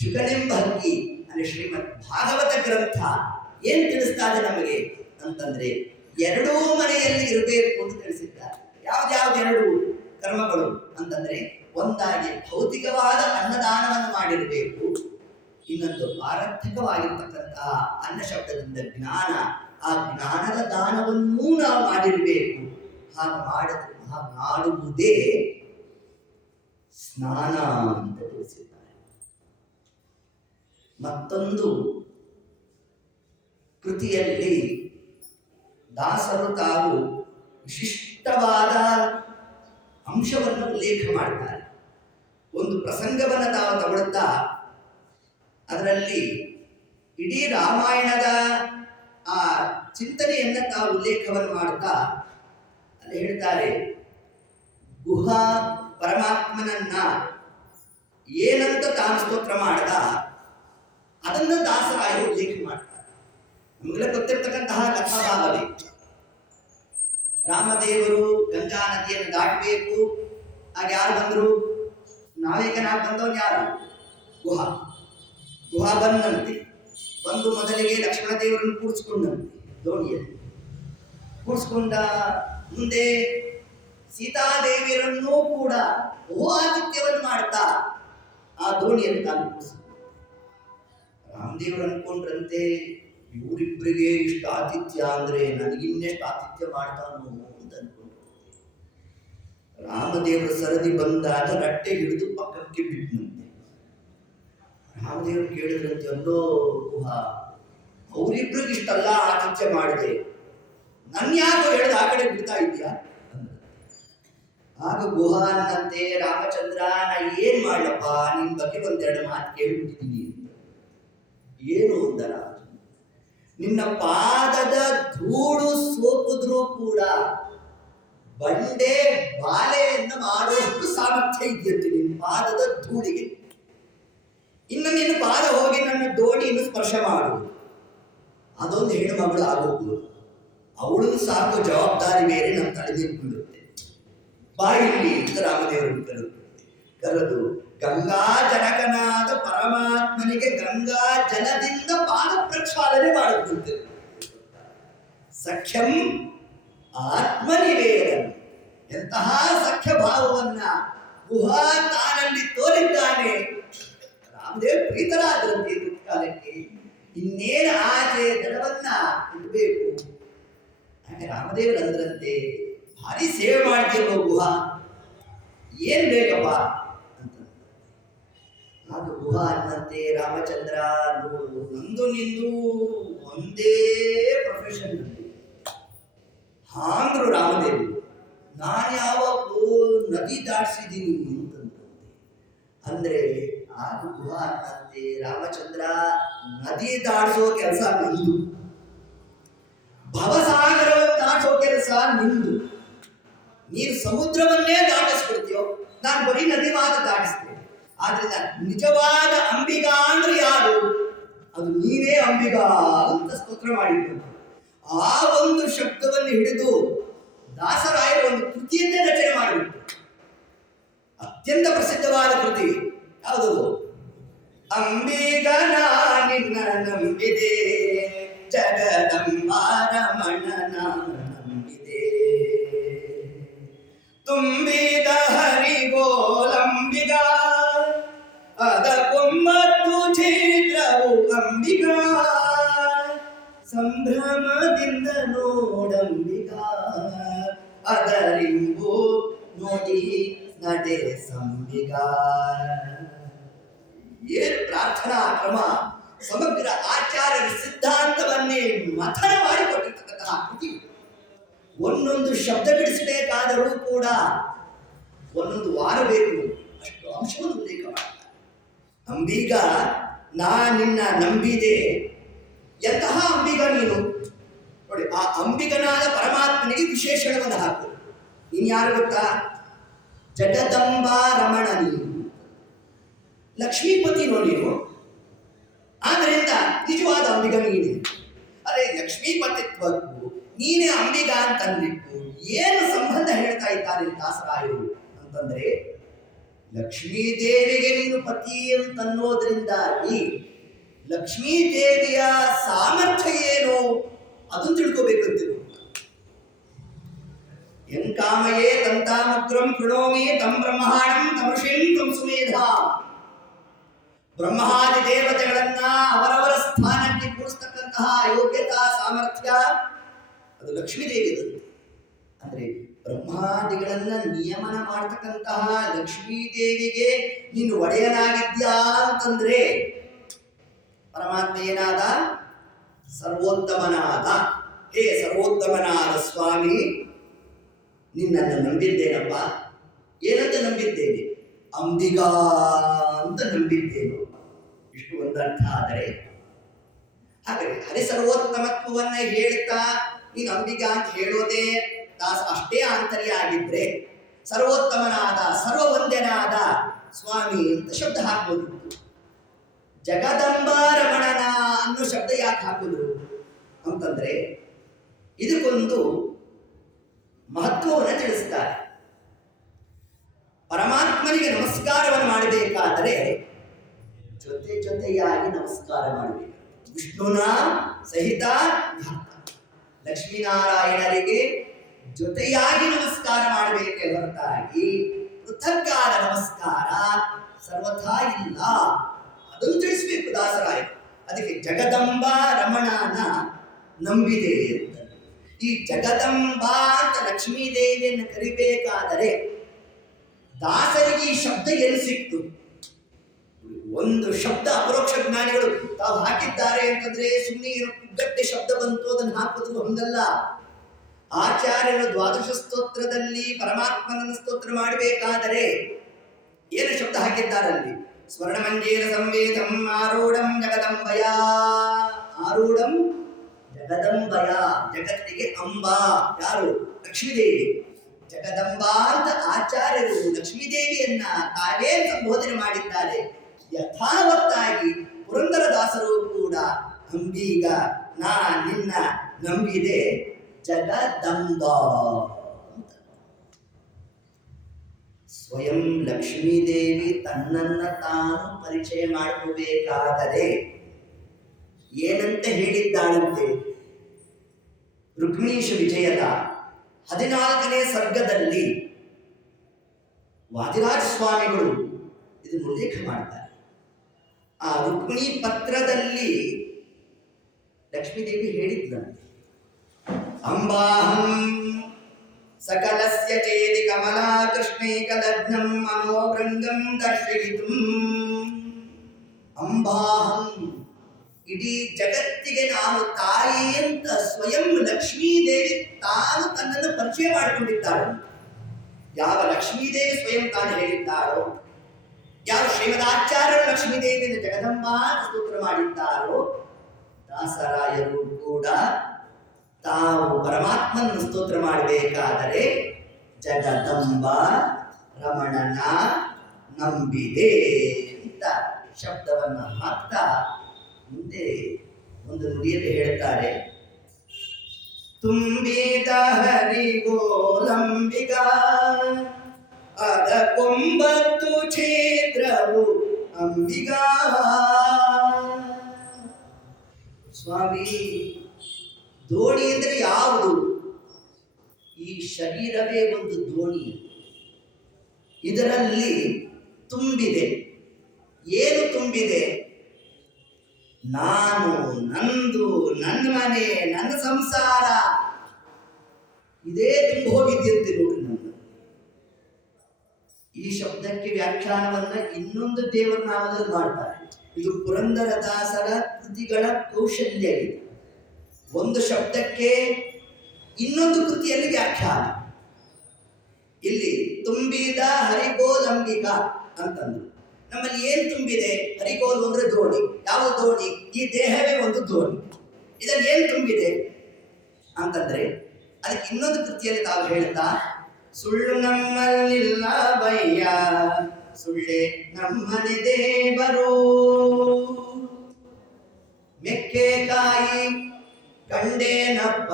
ಶುಕನೆಂಬ ಹಕ್ಕಿ ಅಂದ್ರೆ ಶ್ರೀಮದ್ ಭಾಗವತ ಗ್ರಂಥ ಏನ್ ತಿಳಿಸ್ತಾರೆ ನಮಗೆ ಅಂತಂದ್ರೆ 2 ಮನೆಯಲ್ಲಿ ಇರಬೇಕು ಅಂತ ತಿಳಿಸಿದ್ದಾರೆ. ಯಾವ್ದ್ಯಾವ್ದು 2 ಕರ್ಮಗಳು ಅಂತಂದ್ರೆ, ಒಂದಾಗಿ ಭೌತಿಕವಾದ ಅನ್ನದಾನವನ್ನು ಮಾಡಿರಬೇಕು, ಇನ್ನೊಂದು ಆರಾಧಕವಾಗಿರ್ತಕ್ಕಂತಹ ಅನ್ನ ಶಬ್ದದಿಂದ ಜ್ಞಾನ, ಆ ಜ್ಞಾನದ ದಾನವನ್ನೂ ನಾವು ಮಾಡಿರಬೇಕು. ಹಾಗೆ ಮಾಡುವುದೇ ಸ್ನಾನ ಅಂತ ತಿಳಿಸಿದ್ದಾರೆ. ಮತ್ತೊಂದು ಕೃತಿಯಲ್ಲಿ ದಾಸರು ತಾವು ವಿಶಿಷ್ಟವಾದ ಅಂಶವನ್ನು ಉಲ್ಲೇಖ ಮಾಡ್ತಾರೆ. ಒಂದು ಪ್ರಸಂಗವನ್ನು ತಾವು ತಗೊಳ್ತಾ ಅದರಲ್ಲಿ ಇಡೀ ರಾಮಾಯಣದ ಆ ಚಿಂತನೆಯನ್ನ ತಾವು ಉಲ್ಲೇಖವನ್ನು ಮಾಡುತ್ತಾ ಅಲ್ಲಿ ಹೇಳ್ತಾರೆ, ಗುಹಾ ಪರಮಾತ್ಮನನ್ನ ಏನಂತ ತಾನು ಸ್ತೋತ್ರ ಮಾಡದ ಅದನ್ನ ದಾಸರಾಯರು ಉಲ್ಲೇಖ ಮಾಡ್ತಾರೆ. ನಮಗೆಲ್ಲ ಗೊತ್ತಿರ್ತಕ್ಕಂತಹ ಕಥಾಭಾಗವೇ. ರಾಮದೇವರು ಗಂಗಾ ನದಿಯನ್ನು ದಾಟಬೇಕು. ಆಗ ಯಾರು ಬಂದರು? ನಾವಿಕನಾಗಿ ಬಂದವನು ಯಾರು? ಗುಹಾ ಬಂದಂತೆ. ಬಂದು ಮೊದಲಿಗೆ ಲಕ್ಷ್ಮಣ ದೇವರನ್ನು ಕೂಡಿಸ್ಕೊಂಡಂತೆ, ದೋಣಿಯಲ್ಲಿ ಕೂಡಿಸ್ಕೊಂಡ. ಮುಂದೆ ಸೀತಾದೇವಿಯರನ್ನೂ ಕೂಡ ಬಹು ಆತಿಥ್ಯವನ್ನು ಮಾಡ್ತಾ ಆ ದೋಣಿಯನ್ನು ತಾನು ಕೂಡಿಸ್ಕೊಂಡ. ರಾಮದೇವರು ಅನ್ಕೊಂಡ್ರಂತೆ, ಇವರಿಬ್ಬರಿಗೆ ಇಷ್ಟು ಆತಿಥ್ಯ ಅಂದ್ರೆ ನನಗಿನ್ನೆಷ್ಟು ಆತಿಥ್ಯ ಮಾಡ್ತಾನೋ ಅಂತ ಅನ್ಕೊಂಡು. ರಾಮದೇವರ ಸರದಿ ಬಂದಾಗ ರಟ್ಟೆ ಹಿಡಿದು ಪಕ್ಕಕ್ಕೆ ಬಿಟ್ಟನಂತೆ. ರಾಮದೇವರು ಕೇಳಿದ್ರಂತೆ, ಅಲ್ಲೋ ಗುಹಾ, ಅವರಿಬ್ರಿಗೆ ಇಷ್ಟೆಲ್ಲ ಆತಿಥ್ಯ ಮಾಡಿದೆ, ನನ್ಯಾಕೋ ಹೇಳಿದ ಆ ಕಡೆ ಬಿಡ್ತಾ ಇದೆಯಾ? ಆಗ ಗುಹಾ ಅನ್ನಂತೆ, ರಾಮಚಂದ್ರ, ನಾ ಏನ್ ಮಾಡ್ಲಪ್ಪ, ನಿನ್ ಬಗ್ಗೆ ಒಂದೆರಡು ಮಾತು ಕೇಳ್ಬಿಟ್ಟಿದ್ದೀನಿ. ಏನು ಅಂದರ, ನಿನ್ನ ಪಾದದ ಧೂಳು ಸೋಕಿದ್ರೂ ಕೂಡ ಬಂಡೆ ಬಾಲೆಯನ್ನು ಮಾಡುವಷ್ಟು ಸಾಮರ್ಥ್ಯ ಇದೆಯಂತೆ ನಿನ್ನ ಪಾದದ ಧೂಳಿಗೆ. ಇನ್ನು ನಿನ್ನ ಪಾದ ಹೋಗಿ ನನ್ನ ದೋಣಿಯನ್ನು ಸ್ಪರ್ಶ ಮಾಡುವುದು, ಅದೊಂದು ಹೆಣ್ಣು ಮಗಳು ಆಗೋದು. ಅವಳನ್ನು ಸಾಕೋ ಜವಾಬ್ದಾರಿ ಬೇರೆ ನಮ್ಮ ತಲೆಗೆ ಬೀಳುತ್ತೆ. ಬಾಯಿಲ್ಲಿ ಅಂತ ರಾಮದೇವರು ಕರೆದು ಗಂಗಾ ಜನಕನಾದ ಪರಮಾತ್ಮನಿಗೆ ಗಂಗಾ ಜಲದಿಂದ ಪಾದ ಪ್ರಕ್ಷಾಲನೆ ಮಾಡುತ್ತಿದ್ದರು. ಸಖ್ಯಂ ಆತ್ಮನಿವೇದನ. ಎಂತಹ ಸಖ್ಯ ಭಾವವನ್ನ ಗುಹಾ ತಾನಲ್ಲಿ ತೋರಿದ್ದಾನೆ. ರಾಮದೇವ್ ಪ್ರೀತರಾದ್ರಂತೆ ಕಾಲಕ್ಕೆ. ಇನ್ನೇನು ಆಚೆ ಜಲವನ್ನ ಇಡಬೇಕು. ಹಾಗೆ ರಾಮದೇವರು ಅಂದ್ರಂತೆ, ಭಾರಿ ಸೇವೆ ಮಾಡ್ತೀರೋ ಗುಹಾ, ಏನ್ ಬೇಕಪ್ಪ ಅಂತ. ಆಗ ಗುಹಾ ಅನ್ನಂತೆ, ರಾಮಚಂದ್ರ, ನಂದು ನಿಂದು ಒಂದೇ ಪ್ರೊಫೆಷನ್ ಹಾಂದ್ರು ರಾಮದೇವರು. ನಾನು ಯಾವಾಗಲೂ ನದಿ ದಾಟಿಸಿದ್ದೀನಿ ಅಂತಂದ್ರೆ. ಅಂದ್ರೆ ಆಗ ಗುಹಾ ಅನ್ನಂತೆ, ರಾಮಚಂದ್ರ, ನದಿ ದಾಟಿಸೋ ಕೆಲಸ ನಿಂದು, ಭವಸಾಗರವನ್ನು ದಾಟಿಸೋ ಕೆಲಸ ನಿಂದು. ನೀನು ಸಮುದ್ರವನ್ನೇ ದಾಟಿಸ್ಬಿಡ್ತೀಯೋ, ನಾನು ಬರೀ ನದಿ ಮಾತ್ರ ದಾಟಿಸ್ತೇನೆ. ಆದ್ರಿಂದ ನಿಜವಾದ ಅಂಬಿಗಾ ಅಂದ್ರೆ ಯಾರು? ಅದು ನೀನೇ ಅಂಬಿಗಾ ಅಂತ ಸ್ತೋತ್ರ ಮಾಡಿದ್ದು. ಆ ಒಂದು ಶಬ್ದವನ್ನು ಹಿಡಿದು ದಾಸರಾಯರು ಒಂದು ಕೃತಿಯನ್ನೇ ರಚನೆ ಮಾಡಿಬಿಟ್ಟು, ಅತ್ಯಂತ ಪ್ರಸಿದ್ಧವಾದ ಕೃತಿ ಯಾವುದು? ಅಂಬಿಗನ ನಿನ್ನ ನಂಬಿದೆ, ಜಗದಂಬಾರಮಣನ ನಂಬಿದೆ, ತುಂಬಿದ ಹರಿಗೋಲಂಬಿಗ, ಅದಕ್ಕೊಂಬತ್ತು ಛೇತ್ರವು ಅಂಬಿಗ, ಸಂಭ್ರಮದಿಂದ ನೋಡಂಬಿಗ, ಅದರಿಂಬು ನೋಡಿ ನಡೆ ಸಂಬಿಗ. ಏನು ಪ್ರಾರ್ಥನಾ ಕ್ರಮ! ಸಮಗ್ರ ಆಚಾರ್ಯರ ಸಿದ್ಧಾಂತವನ್ನೇ ಮಥನ ಮಾಡಿಕೊಟ್ಟಿರ್ತಕ್ಕಂತಹ ಕೃತಿ. ಒಂದೊಂದು ಶಬ್ದ ಬಿಡಿಸಬೇಕಾದರೂ ಕೂಡ ಒಂದೊಂದು ವಾರ ಬೇಕು, ಅಷ್ಟು ಅಂಶವನ್ನು ಉಲ್ಲೇಖ ಮಾಡ್ತಾರೆ. ಅಂಬಿಗ, ನಾ ನಿನ್ನ ನಂಬಿದೆ. ಎಂತಹ ಅಂಬಿಗ ನೀನು ನೋಡಿ. ಆ ಅಂಬಿಗನಾದ ಪರಮಾತ್ಮನಿಗೆ ವಿಶೇಷಣವನ್ನು ಹಾಕು. ನೀನು ಯಾರು ಗೊತ್ತಾ? ಜಗದಂಬಾ ರಮಣ. ನೀನು ಲಕ್ಷ್ಮೀಪತಿನೋ ನೀನು. ಆದ್ದರಿಂದ ನಿಜವಾದ ಅಂಬಿಗ ನೀನೆ. ಅದೇ ಲಕ್ಷ್ಮೀಪತಿತ್ವಕ್ಕೂ ನೀನೇ ಅಂಬಿಗ ಅಂತಂದಿಟ್ಟು ಏನು ಸಂಬಂಧ ಹೇಳ್ತಾ ಇದ್ದಾರೆ ದಾಸರಾಯರು ಅಂತಂದ್ರೆ, ಲಕ್ಷ್ಮೀದೇವಿಗೆ ನೀನು ಪತಿ ಅಂತನ್ನೋದ್ರಿಂದಾಗಿ ಲಕ್ಷ್ಮೀದೇವಿಯ ಸಾಮರ್ಥ್ಯ ಏನು ಅದನ್ನು ತಿಳ್ಕೋಬೇಕಂತಿರು. ಎಂಕಾಮಯೇ ತಂತಾಮಗ್ರಂ ಕೃಣೋಮಿ ತಂ ಬ್ರಹ್ಮಾಣಂ ತಮೃಷಿಂ ತಂ ಸುಮೇಧಾ. ಬ್ರಹ್ಮಾದಿ ದೇವತೆಗಳನ್ನ ಅವರವರ ಸ್ಥಾನಕ್ಕೆ ಕೂರಿಸ್ತಕ್ಕಂತಹ ಯೋಗ್ಯತಾ ಸಾಮರ್ಥ್ಯ ಅದು ಲಕ್ಷ್ಮೀದೇವಿದು. ಅಂದ್ರೆ ಬ್ರಹ್ಮಾದಿಗಳನ್ನ ನಿಯಮನ ಮಾಡತಕ್ಕಂತಹ ಲಕ್ಷ್ಮೀದೇವಿಗೆ ನೀನು ಒಡೆಯನಾಗಿದ್ಯಾ ಅಂತಂದ್ರೆ, ಪರಮಾತ್ಮ ಏನಾದ? ಸರ್ವೋತ್ತಮನಾದ. ಹೇ ಸರ್ವೋತ್ತಮನಾದ ಸ್ವಾಮಿ, ನಿನ್ನನ್ನು ನಂಬಿದ್ದೇನಪ್ಪ. ಏನಂತ ನಂಬಿದ್ದೇನೆ? ಅಂಬಿಗಾ ಅಂತ ನಂಬಿದ್ದೇನು. ಇಷ್ಟು ಒಂದು ಅರ್ಥ. ಆದರೆ ಹಾಗೆ ಹರಿ ಸರ್ವೋತ್ತಮತ್ವವನ್ನ ಹೇಳ್ತಾ ನೀನು ಅಂಬಿಗಾ ಅಂತ ಹೇಳೋದೇ ದಾಸ ಅಷ್ಟೇ ಆಂತರ್ಯ ಆಗಿದ್ರೆ ಸರ್ವೋತ್ತಮನಾದ ಸರ್ವವಂದ್ಯನಾದ ಸ್ವಾಮಿ ಅಂತ ಶಬ್ದ ಹಾಕ್ಬೋದು. ಜಗದಂಬಾ ರಮಣನ ಅನ್ನೋ ಶಬ್ದ ಯಾಕೆ ಹಾಕಿದ್ರು ಅಂತಂದ್ರೆ ಇದಕ್ಕೊಂದು ಮಹತ್ವವನ್ನು ತಿಳಿಸ್ತಾರೆ. ಪರಮಾತ್ಮನಿಗೆ ನಮಸ್ಕಾರವನ್ನು ಮಾಡಬೇಕಾದರೆ ಜೊತೆ ಜೊತೆಯಾಗಿ ನಮಸ್ಕಾರ ಮಾಡಬೇಕು. ವಿಷ್ಣುನ ಸಹಿತ ಲಕ್ಷ್ಮೀನಾರಾಯಣರಿಗೆ ಜೊತೆಯಾಗಿ ನಮಸ್ಕಾರ ಮಾಡಬೇಕೆ ಹೊರತಾಗಿ ಪೃಥಕ್ಕಾದ ನಮಸ್ಕಾರ ಸರ್ವಥಾ ಇಲ್ಲ. ಅದನ್ನು ತಿಳಿಸ್ಬೇಕು ದಾಸರಾಯರು. ಅದಕ್ಕೆ ಜಗದಂಬಾ ರಮಣನ ನಂಬಿದೆ ಅಂತ. ಈ ಜಗದಂಬಾ ಅಂತ ಲಕ್ಷ್ಮೀದೇವಿಯನ್ನು ಕರಿಬೇಕಾದರೆ ದಾಸರಿಗೆ ಈ ಶಬ್ದ ಎಲ್ಲಿ ಸಿಕ್ತು? ಒಂದು ಶಬ್ದ ಅಪರೋಕ್ಷ ಜ್ಞಾನಿಗಳು ತಾವು ಹಾಕಿದ್ದಾರೆ ಅಂತಂದ್ರೆ ಸುಮ್ಮನೆ ಗಟ್ಟೆ ಶಬ್ದ ಬಂತು ಅದನ್ನು ಹಾಕಿದ್ರು ಹಂಗಲ್ಲ. ಆಚಾರ್ಯರು ದ್ವಾದಶ ಸ್ತೋತ್ರದಲ್ಲಿ ಪರಮಾತ್ಮನನ್ನು ಸ್ತೋತ್ರ ಮಾಡಬೇಕಾದರೆ ಏನು ಶಬ್ದ ಹಾಕಿದ್ದಾರಲ್ಲಿ? ಸ್ವರ್ಣಮಂಜೇನ ಸಂವೇದಂ ಆರೂಢಂ ಜಗದಂಬಯ. ಆರೂಢಂ ಜಗದಂಬಯ, ಜಗತ್ತಿಗೆ ಅಂಬಾ ಯಾರು? ಲಕ್ಷ್ಮೀದೇವಿ. ಜಗದಂಬಾ ಅಂತ ಆಚಾರ್ಯರು ಲಕ್ಷ್ಮೀದೇವಿಯನ್ನ ತಾವೇ ಸಂಬೋಧನೆ ಮಾಡಿದ್ದಾರೆ. ಯಥಾವತ್ತಾಗಿ ಪುರಂದರದಾಸರು ಕೂಡ ಅಂಬೀಗ ನಾ ನಿನ್ನ ನಂಬಿದೆ ಜಗದಂಬಾ. ಸ್ವಯಂ ಲಕ್ಷ್ಮೀದೇವಿ ತನ್ನನ್ನ ತಾನು ಪರಿಚಯ ಮಾಡಿಕೋಬೇಕಾದರೆ ಏನಂತ ಹೇಳಿದ್ದಾಳಂತೆ? ರುಕ್ಮಿಣೀಶ ವಿಜಯದ 14ನೇ ಸರ್ಗದಲ್ಲಿ ವಾದಿರಾಜ ಸ್ವಾಮಿಗಳು ಇದನ್ನು ಉಲ್ಲೇಖ ಮಾಡ್ತಾರೆ. ಆ ರುಕ್ಮಿಣಿ ಪತ್ರದಲ್ಲಿ ಲಕ್ಷ್ಮೀದೇವಿ ಹೇಳಿದ್ರಂತೆ, ಅಂಬಾಹಂ ಸಕಲಸ್ಯ ಚೇತಿ ಕಮಲಾ ಕೃಷ್ಣೈಕಲಗ್ನಂ ಮನೋಭೃಂಗಂ ದರ್ಶಯಿತುಂ. ಅಂಬಾಹಂ, ಇಡೀ ಜಗತ್ತಿಗೆ ನಾನು ತಾಯಿ ಅಂತ ಸ್ವಯಂ ಲಕ್ಷ್ಮೀದೇವಿ ತಾನು ತನ್ನನ್ನು ಪರಿಚಯ ಮಾಡಿಕೊಂಡಿದ್ದಾಳೆ. ಯಾವ ಲಕ್ಷ್ಮೀದೇವಿ ಸ್ವಯಂ ತಾನು ಹೇಳಿದ್ದಾಳೋ, ಯಾವ ಶ್ರೀಮದಾಚಾರ್ಯರು ಲಕ್ಷ್ಮೀದೇವಿಯನ್ನು ಜಗದಂಬಾ ಸ್ತೋತ್ರ ಮಾಡಿದ್ದಾರೋ, ದಾಸರಾಯರು ಕೂಡ ತಾವು ಪರಮಾತ್ಮನ ಸ್ತೋತ್ರ ಮಾಡಬೇಕಾದರೆ ಜಗದಂಬಾ ರಮಣನ ನಂಬಿದೆ ಅಂತ ಶಬ್ದವನ್ನ ಹಾಕ್ತಾ ಮುಂದೆ ಒಂದು ನುಡಿಯಲ್ಲಿ ಹೇಳ್ತಾರೆ, ತುಂಬಿದ ಹರಿಗೋಲಂಬಿಗ ಅದ ಕೊಂಬತ್ತು ಛೇದ್ರವು ಅಂಬಿಗಾ. ಸ್ವಾಮಿ, ದೋಣಿ ಅಂದರೆ ಯಾವುದು? ಈ ಶರೀರವೇ ಒಂದು ದೋಣಿ. ಇದರಲ್ಲಿ ತುಂಬಿದೆ. ಏನು ತುಂಬಿದೆ? ನಾನು, ನಂದು, ನನ್ನ ಮನೆ, ನನ್ನ ಸಂಸಾರ, ಇದೇ ತುಂಬ ಹೋಗಿದ್ದಂತೆ ನೋಡಿ. ನನ್ನ ಈ ಶಬ್ದಕ್ಕೆ ವ್ಯಾಖ್ಯಾನವನ್ನ ಇನ್ನೊಂದು ದೇವರ ನಾಮದಲ್ಲಿ ಮಾಡ್ತಾರೆ. ಇದು ಪುರಂದರದಾಸರ ಕೃತಿಗಳ ಕೌಶಲ್ಯ. ಇದೆ ಒಂದು ಶಬ್ದಕ್ಕೆ ಇನ್ನೊಂದು ಕೃತಿಯಲ್ಲಿ ವ್ಯಾಖ್ಯಾನ. ಇಲ್ಲಿ ತುಂಬಿದ ಹರಿಗೋಲಂಬಿಗ ಅಂತಂದ್ರು. ನಮ್ಮಲ್ಲಿ ಏನ್ ತುಂಬಿದೆ? ಹರಿಗೋಲು ಅಂದ್ರೆ ದೋಣಿ. ಯಾವ ದೋಣಿ? ಈ ದೇಹವೇ ಒಂದು ದೋಣಿ. ಇದರಲ್ಲಿ ಏನ್ ತುಂಬಿದೆ ಅಂತಂದ್ರೆ ಅದಕ್ಕೆ ಇನ್ನೊಂದು ಕೃತಿಯಲ್ಲಿ ತಾವು ಹೇಳ್ತಾ, ಸುಳ್ಳು ನಮ್ಮಲ್ಲಿಲ್ಲ ಬಯ್ಯ, ಸುಳ್ಳೆ ನಮ್ಮನೆ ದೇವರು, ಮೆಕ್ಕೆಕಾಯಿ ಕಂಡೇನಪ್ಪ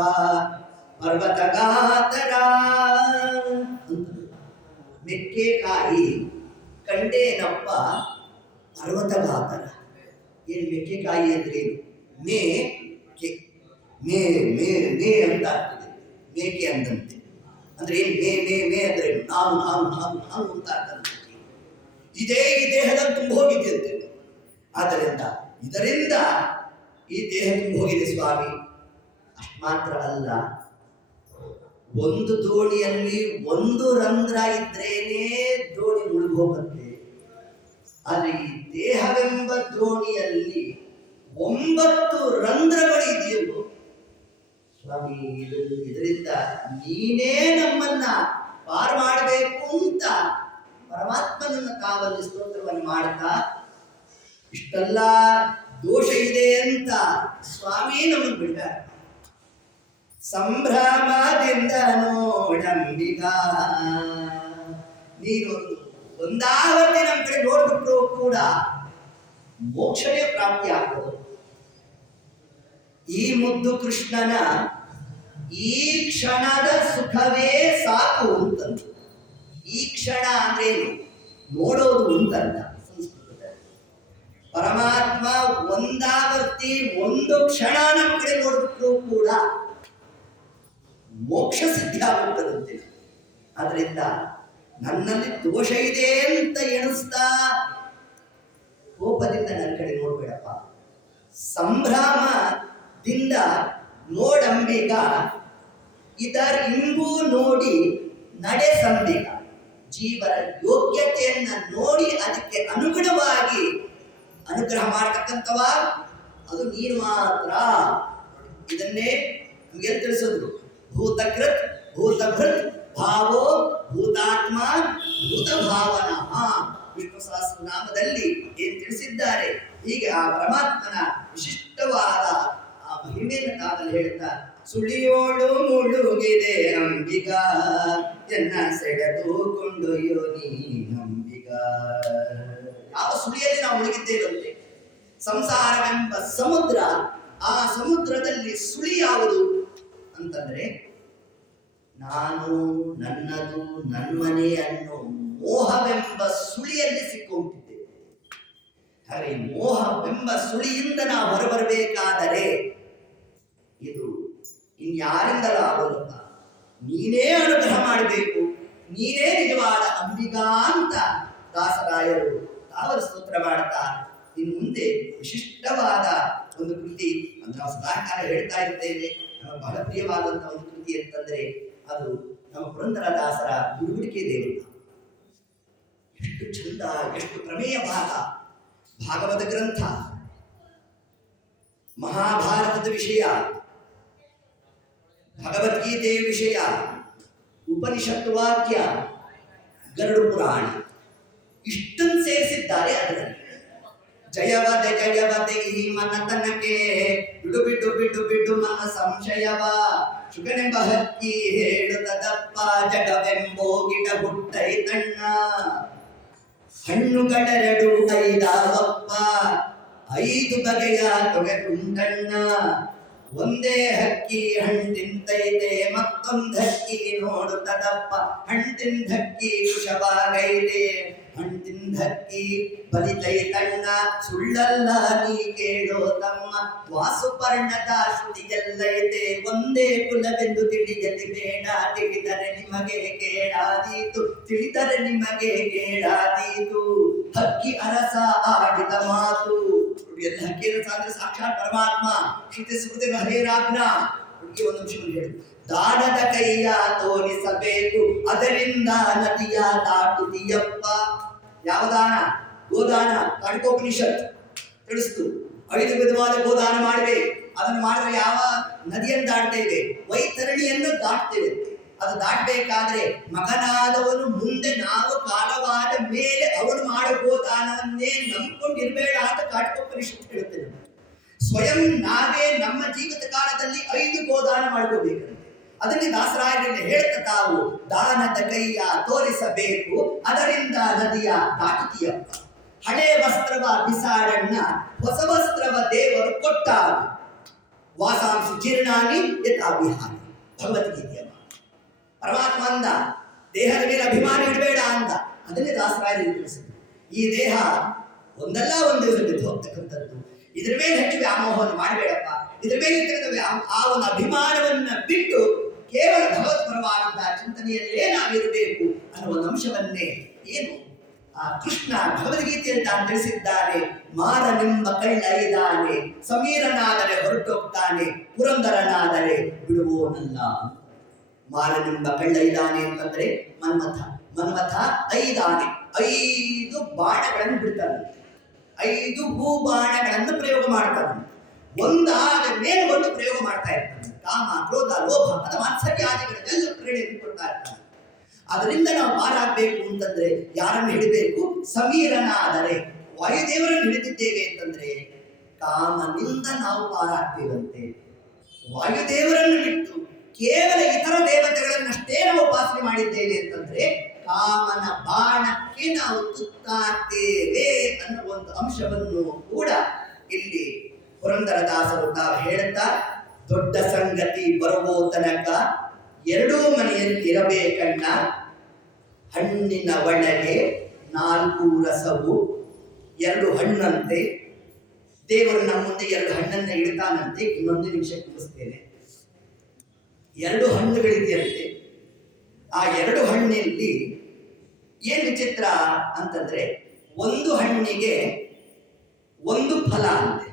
ಪರ್ವತಗಾತರ. ಮೆಕ್ಕೆಕಾಯಿ ಕಂಡೇನಪ್ಪ ಪರ್ವತಗಾತರ. ಏನು ಮೆಕ್ಕೆಕಾಯಿ ಅಂದ್ರೆ ಮೇ ಕೆ ಮೇ ಮೇ ಮೇ ಅಂತ ಆಗ್ತದೆ. ಮೇಕೆ ಅಂದಂತೆ ಅಂದ್ರೆ ಏನು? ಮೇ ಮೇ ಮೇ ಅಂದ್ರೆ ನಾನು ನಾನು ನಾನು ನಾನು ಅಂತ ಆಗ್ತದೆ. ಇದೇ ಈ ದೇಹದಲ್ಲಿ ತುಂಬ ಹೋಗಿದೆ ಅಂತೆ. ಆದ್ದರಿಂದ ಇದರಿಂದ ಈ ದೇಹ ತುಂಬ ಹೋಗಿದೆ ಸ್ವಾಮಿ. ಅಷ್ಟು ಮಾತ್ರ ಅಲ್ಲ, ಒಂದು ದೋಣಿಯಲ್ಲಿ ಒಂದು ರಂಧ್ರ ಇದ್ರೇನೆ ದೋಣಿ ಮುಳುಗಿ ಹೋಗುತ್ತೆ. ಆದರೆ ಈ ದೇಹವೆಂಬ ದೋಣಿಯಲ್ಲಿ 9 ರಂಧ್ರಗಳು ಇದೆಯಲ್ಲೋ ಸ್ವಾಮಿ. ಇದರಿಂದ ನೀನೇ ನಮ್ಮನ್ನ ಪಾರು ಮಾಡಬೇಕು ಅಂತ ಪರಮಾತ್ಮನನ್ನ ತಾವಲ್ಲಿ ಸ್ತೋತ್ರವನ್ನು ಮಾಡ್ತಾ ಇಷ್ಟೆಲ್ಲ ದೋಷ ಇದೆ ಅಂತ ಸ್ವಾಮಿ ನಮ್ಮನ್ನು ಬಿಡ್ತಾರೆ. ಸಂಭ್ರಮದಿಂದ ನೋಡಂಬಿಗ, ನೀನು ಒಂದಾವರ್ತಿ ನಮ್ಮ ಕಡೆ ನೋಡ್ಬಿಟ್ರು ಕೂಡ ಮೋಕ್ಷವೇ ಪ್ರಾಪ್ತಿ ಆಗ್ತದೆ. ಈ ಮುದ್ದು ಕೃಷ್ಣನ ಈ ಕ್ಷಣದ ಸುಖವೇ ಸಾಕು ಅಂತಂದು. ಈ ಕ್ಷಣ ಅಂದ್ರೇನು? ನೋಡೋದು ಅಂತಲ್ಲ ಸಂಸ್ಕೃತದಲ್ಲಿ. ಪರಮಾತ್ಮ ಒಂದಾವರ್ತಿ ಒಂದು ಕ್ಷಣ ನಮ್ಮ ಕಡೆ ನೋಡ್ಬಿಟ್ರು ಕೂಡ ಮೋಕ್ಷ ಸಿದ್ಧಿ ಆಗುತ್ತದಂತೆ. ಆದ್ರಿಂದ ನನ್ನಲ್ಲಿ ದೋಷ ಇದೆ ಅಂತ ಎಣಿಸ್ತಾ ಕೋಪದಿಂದ ನನ್ನ ಕಡೆ ನೋಡ್ಬೇಡಪ್ಪ. ಸಂಭ್ರಮದಿಂದ ನೋಡಂಬಿಗ, ಇದರ ಇಂಬು ನೋಡಿ ನಡೆ ಸಂಬಿಗ. ಜೀವನ ಯೋಗ್ಯತೆಯನ್ನ ನೋಡಿ ಅದಕ್ಕೆ ಅನುಗುಣವಾಗಿ ಅನುಗ್ರಹ ಮಾಡತಕ್ಕಂಥವ ಅದು ನೀನು ಮಾತ್ರ. ಇದನ್ನೇ ನಮಗೆ ತಿಳಿಸೋದು. ಭೂತಕೃತ್ ಭೂತಭೃತ್ ಭಾವೋ ಭೂತಾತ್ಮ ಭೂತ ಭಾವನ. ವಿಷ್ಣು ಸಹಸ್ರನಾಮದಲ್ಲಿ ಏನು ತಿಳಿಸಿದ್ದಾರೆ. ಹೀಗೆ ಆ ಪರಮಾತ್ಮನ ವಿಶಿಷ್ಟವಾದ ಆ ಮಹಿಮೆಯನ್ನು ತಾವಲ್ಲಿ ಹೇಳ್ತಾ, ಸುಳಿಯೋಳು ಮುಳುಗಿದೆ ಅಂಬಿಗ, ಎನ್ನ ಸೆಳೆದು ಕೊಂಡೊಯ್ಯೋ ನೀನಂಬಿಗ. ಯಾವ ಸುಳಿಯಲ್ಲಿ ನಾವು ಮುಳುಗಿದ್ದೇವಂತೆ? ಸಂಸಾರವೆಂಬ ಸಮುದ್ರ. ಆ ಸಮುದ್ರದಲ್ಲಿ ಸುಳಿ ಯಾವುದು ಅಂತಂದ್ರೆ ನಾನು, ನನ್ನದು, ನನ್ಮನೆ ಅನ್ನೋ ಮೋಹವೆಂಬ ಸುಳಿಯಲ್ಲಿ ಸಿಕ್ಕೊಂಡಿದ್ದೇವೆ. ಹಾಗೆ ಮೋಹವೆಂಬ ಸುಳಿಯಿಂದ ನಾವು ಹೊರಬರಬೇಕಾದರೆ ಇದು ಇನ್ಯಾರಿಂದಲೂ ಆಗೋಲ್ಲ. ನೀನೇ ಅನುಗ್ರಹ ಮಾಡಬೇಕು. ನೀನೇ ನಿಜವಾದ ಅಂಬಿಗಾ ಅಂತ ದಾಸರಾಯರು ತಾವರ ಸ್ತೋತ್ರ ಮಾಡ್ತಾ ಇನ್ನು ಮುಂದೆ ವಿಶಿಷ್ಟವಾದ ಒಂದು ಕೃತಿ ಅಂತ ನಾವು ಸದಾಕಾಲ ಹೇಳ್ತಾ ಇರ್ತೇವೆ. ನಮ್ಮ ಬಹಳ ಪ್ರಿಯವಾದಂತಹ ಒಂದು ಕೃತಿ ಅಂತಂದ್ರೆ ಅದು ನಮ್ಮ ಪುರಂದರದಾಸರ ಗುರುಗುಡಿಕೆ ದೇವರು. ಎಷ್ಟು ಚಂದ, ಎಷ್ಟು ಪ್ರಮೇಯ ಭಾಗ, ಭಾಗವತ ಗ್ರಂಥ, ಮಹಾಭಾರತದ ವಿಷಯ, ಭಗವದ್ಗೀತೆಯ ವಿಷಯ, ಉಪನಿಷತ್ತು ವಾಕ್ಯ, ಗರುಡ ಪುರಾಣ ಇಷ್ಟನ್ನು ಸೇರಿಸಿದ್ದಾರೆ ಅದರಲ್ಲಿ. ಜಯವದೆ ಜಯವದೆ ಈ ಮನತನಕ್ಕೆ ಬಿಡು ಬಿಡು ಬಿಡು ಬಿಡು ಮನ ಸಂಶಯವ, ಶುಗನೆಂಬ ಹಕ್ಕಿ ಹೇಳುತ್ತದಪ್ಪ ಜಗವೆಂಬೋ ಗಿಡ ಹುಟ್ಟೈತಣ್ಣ, ಹಣ್ಣುಗಳೆರಡು ಐದಾವಪ್ಪ ಐದು ಬಗೆಯ ತೊಗೆದುಂಡಣ್ಣ, ಒಂದೇ ಹಕ್ಕಿ ಹಣ್ಣು ತಿಂತೈತೆ ಮತ್ತೊಂದು ಹಕ್ಕಿ ನೋಡುತ್ತದಪ್ಪ, ಹಣ್ಣು ತಿಂದ ಹಕ್ಕಿ ಕುಶವಾಗೈತೆ ಹಣ್ಣು ತಿಂದ ಹಕ್ಕಿ ಬಲಿತೈತಣ್ಣ, ಸುಳ್ಳಲ್ಲ ನೀ ಕೇಳೋ ತಮ್ಮ ವಾಸುಪರ್ಣದ ಶ್ರುತಿಗೆಲ್ಲೈತೆ, ಒಂದೇ ಕುಲವೆಂದು ತಿಳಿಯಲಿ ಬೇಡ, ತಿಳಿದರೆ ನಿಮಗೆ ಕೇಳಾದೀತು, ತಿಳಿದರೆ ನಿಮಗೆ ಕೇಳಾದೀತು, ಹಕ್ಕಿ ಅರಸ ಆಡಿದ ಮಾತು. ಎಲ್ಲ ಹಕ್ಕಿ ಅರಸ ಅಂದ್ರೆ ಸಾಕ್ಷಾತ್ ಪರಮಾತ್ಮ, ಶ್ರುತಿ ಸ್ಮೃತಿ ಹರೇರಾಜ್ಞ. ಹುಡುಗಿ ಒಂದು ನಿಮಿಷ ಹೇಳು. ದಾನದ ಕೈಯ ತೋರಿಸಬೇಕು, ಅದರಿಂದ ನದಿಯ ದಾಟುದಿಯಪ್ಪ. ಯಾವ ದಾನ? ಗೋದಾನ. ಕಾಠೋಪನಿಷತ್ ತಿಳಿಸ್ತು. 5 ವಿಧವಾದ ಗೋದಾನ ಮಾಡಬೇಕು. ಅದನ್ನು ಮಾಡಿದ್ರೆ ಯಾವ ನದಿಯನ್ನು ದಾಟ್ತೇವೆ? ವೈತರಣಿಯನ್ನು ದಾಟ್ತೇವೆ. ಅದು ದಾಟಬೇಕಾದ್ರೆ ಮಗನಾದವನು ಮುಂದೆ ನಾವು ಕಾಲವಾದ ಮೇಲೆ ಅವನು ಮಾಡೋ ಗೋದಾನವನ್ನೇ ನಂಬಿಕೊಂಡಿರ್ಬೇಡ ಅಂತ ಕಾಠೋಪನಿಷತ್ ಹೇಳುತ್ತೇನೆ. ಸ್ವಯಂ ನಾವೇ ನಮ್ಮ ಜೀವಿತ ಕಾಲದಲ್ಲಿ 5 ಗೋದಾನ ಮಾಡ್ಕೋಬೇಕಂತೆ. ಅದನ್ನೇ ದಾಸರಾಯರಲ್ಲಿ ಹೇಳ್ತಾ ತಾವು ದಾನದ ಕೈಯ ತೋರಿಸಬೇಕು, ಅದರಿಂದ ನದಿಯ ದಾಟುತ್ತೀಯಪ್ಪ. ಹಳೆ ವಸ್ತ್ರವ ಬಿಸಾಡಣ್ಣ, ಹೊಸ ವಸ್ತ್ರವ ದೇವರು ಕೊಟ್ಟಾರು, ವಾಸಾಂಶ ಜೀರ್ಣಾನಿ ಯಥಾ ವಿಹಾರಿ. ಭಗವದ್ಗೀತೆಯ ಪರಮಾತ್ಮ ಅಂದ ದೇಹದ ಮೇಲೆ ಅಭಿಮಾನ ಇಡಬೇಡ ಅಂತ. ಅದನ್ನೇ ದಾಸರಾಯರಲ್ಲಿ ತಿಳಿಸಿದ್ರು. ಈ ದೇಹ ಒಂದಲ್ಲ ಒಂದು ದಿವಸ ಬಿದ್ದು ಹೋಗ್ತಕ್ಕಂಥದ್ದು. ಇದ್ರ ಮೇಲೆ ಹೆಚ್ಚು ವ್ಯಾಮೋಹವನ್ನು ಮಾಡಬೇಡಪ್ಪ. ಇದ್ರ ಮೇಲೆ ಆ ಒಂದು ಅಭಿಮಾನವನ್ನ ಬಿಟ್ಟು ಕೇವಲ ಭಗವತ್ಪರವಾದಂತಹ ಚಿಂತನೆಯಲ್ಲೇ ನಾವಿರಬೇಕು ಅನ್ನೋ ಒಂದು ಅಂಶವನ್ನೇ ಏನು ಆ ಕೃಷ್ಣ ಭಗವದ್ಗೀತೆಯಲ್ಲಿ ತಾನು ತಿಳಿಸಿದ್ದಾನೆ. ಮಾರನೆಂಬ ಕಳ್ಳ ಇದ್ದಾನೆ, ಸಮೀರನಾದರೆ ಹೊರಟೋಗ್ತಾನೆ, ಪುರಂದರನಾದರೆ ಬಿಡುವೋನಲ್ಲ. ಮಾರನೆಂಬ ಕಳ್ಳ ಇದ್ದಾನೆ ಅಂತಂದ್ರೆ ಮನ್ಮಥ. ಮನ್ಮಥ 5 ಆನೆ, 5 ಬಾಣಗಳನ್ನು ಬಿಡ್ತಾನೆ, 5 ಹೂ ಬಾಣಗಳನ್ನು ಪ್ರಯೋಗ ಮಾಡ್ತಾನೆ. ಒಂದಾದ ಮೇಲೆ ಒಂದು ಪ್ರಯೋಗ ಮಾಡ್ತಾ ಇರ್ತಾನೆ. ಕಾಮ, ಕ್ರೋಧ, ಲೋಭ, ಮದ, ಮಾತ್ಸರ್ಯ ಆದಿಗಳನ್ನೆಲ್ಲ ಪ್ರೇರಣೆ ಕೊಡ್ತಾ ಇರ್ತಾನೆ. ಅದರಿಂದ ನಾವು ಪಾರಾಗಬೇಕು ಅಂತಂದ್ರೆ ಯಾರನ್ನು ಹಿಡಿಬೇಕು? ಸಮೀರನಾದರೆ ವಾಯುದೇವರನ್ನು ಹಿಡಿದಿದ್ದೇವೆ ಅಂತಂದ್ರೆ ಕಾಮನಿಂದ ನಾವು ಪಾರಾಗ್ತೀವಂತೆ. ವಾಯುದೇವರನ್ನು ಬಿಟ್ಟು ಕೇವಲ ಇತರ ದೇವತೆಗಳನ್ನಷ್ಟೇ ನಾವು ಉಪಾಸನೆ ಮಾಡಿದ್ದೇವೆ ಅಂತಂದ್ರೆ ಕಾಮನ ಬಾಣಕ್ಕೆ ನಾವು ತುತ್ತಾಗ್ತೇವೆ ಅನ್ನೋ ಒಂದು ಅಂಶವನ್ನು ಕೂಡ ಇಲ್ಲಿ ಪುರಂದರದಾಸರು ತಾವು ಹೇಳುತ್ತಾ, ದೊಡ್ಡ ಸಂಗತಿ ಬರುವ ತನಕ ಎರಡೂ ಮನೆಯಲ್ಲಿ ಇರಬೇಕಣ್ಣ, ಹಣ್ಣಿನ ಒಳಗೆ 4 ರಸವು, 2 ಹಣ್ಣಂತೆ. ದೇವರು ನಮ್ಮ ಮುಂದೆ 2 ಹಣ್ಣನ್ನ ಇಡ್ತಾನಂತೆ. ಇನ್ನೊಂದು ನಿಮಿಷ ತಿಳಿಸ್ತೇನೆ. 2 ಹಣ್ಣುಗಳಿದೆಯಂತೆ. ಆ 2 ಹಣ್ಣಿನಲ್ಲಿ ಏನ್ ವಿಚಿತ್ರ ಅಂತಂದ್ರೆ, ಒಂದು ಹಣ್ಣಿಗೆ 1 ಫಲ ಅಂತೆ,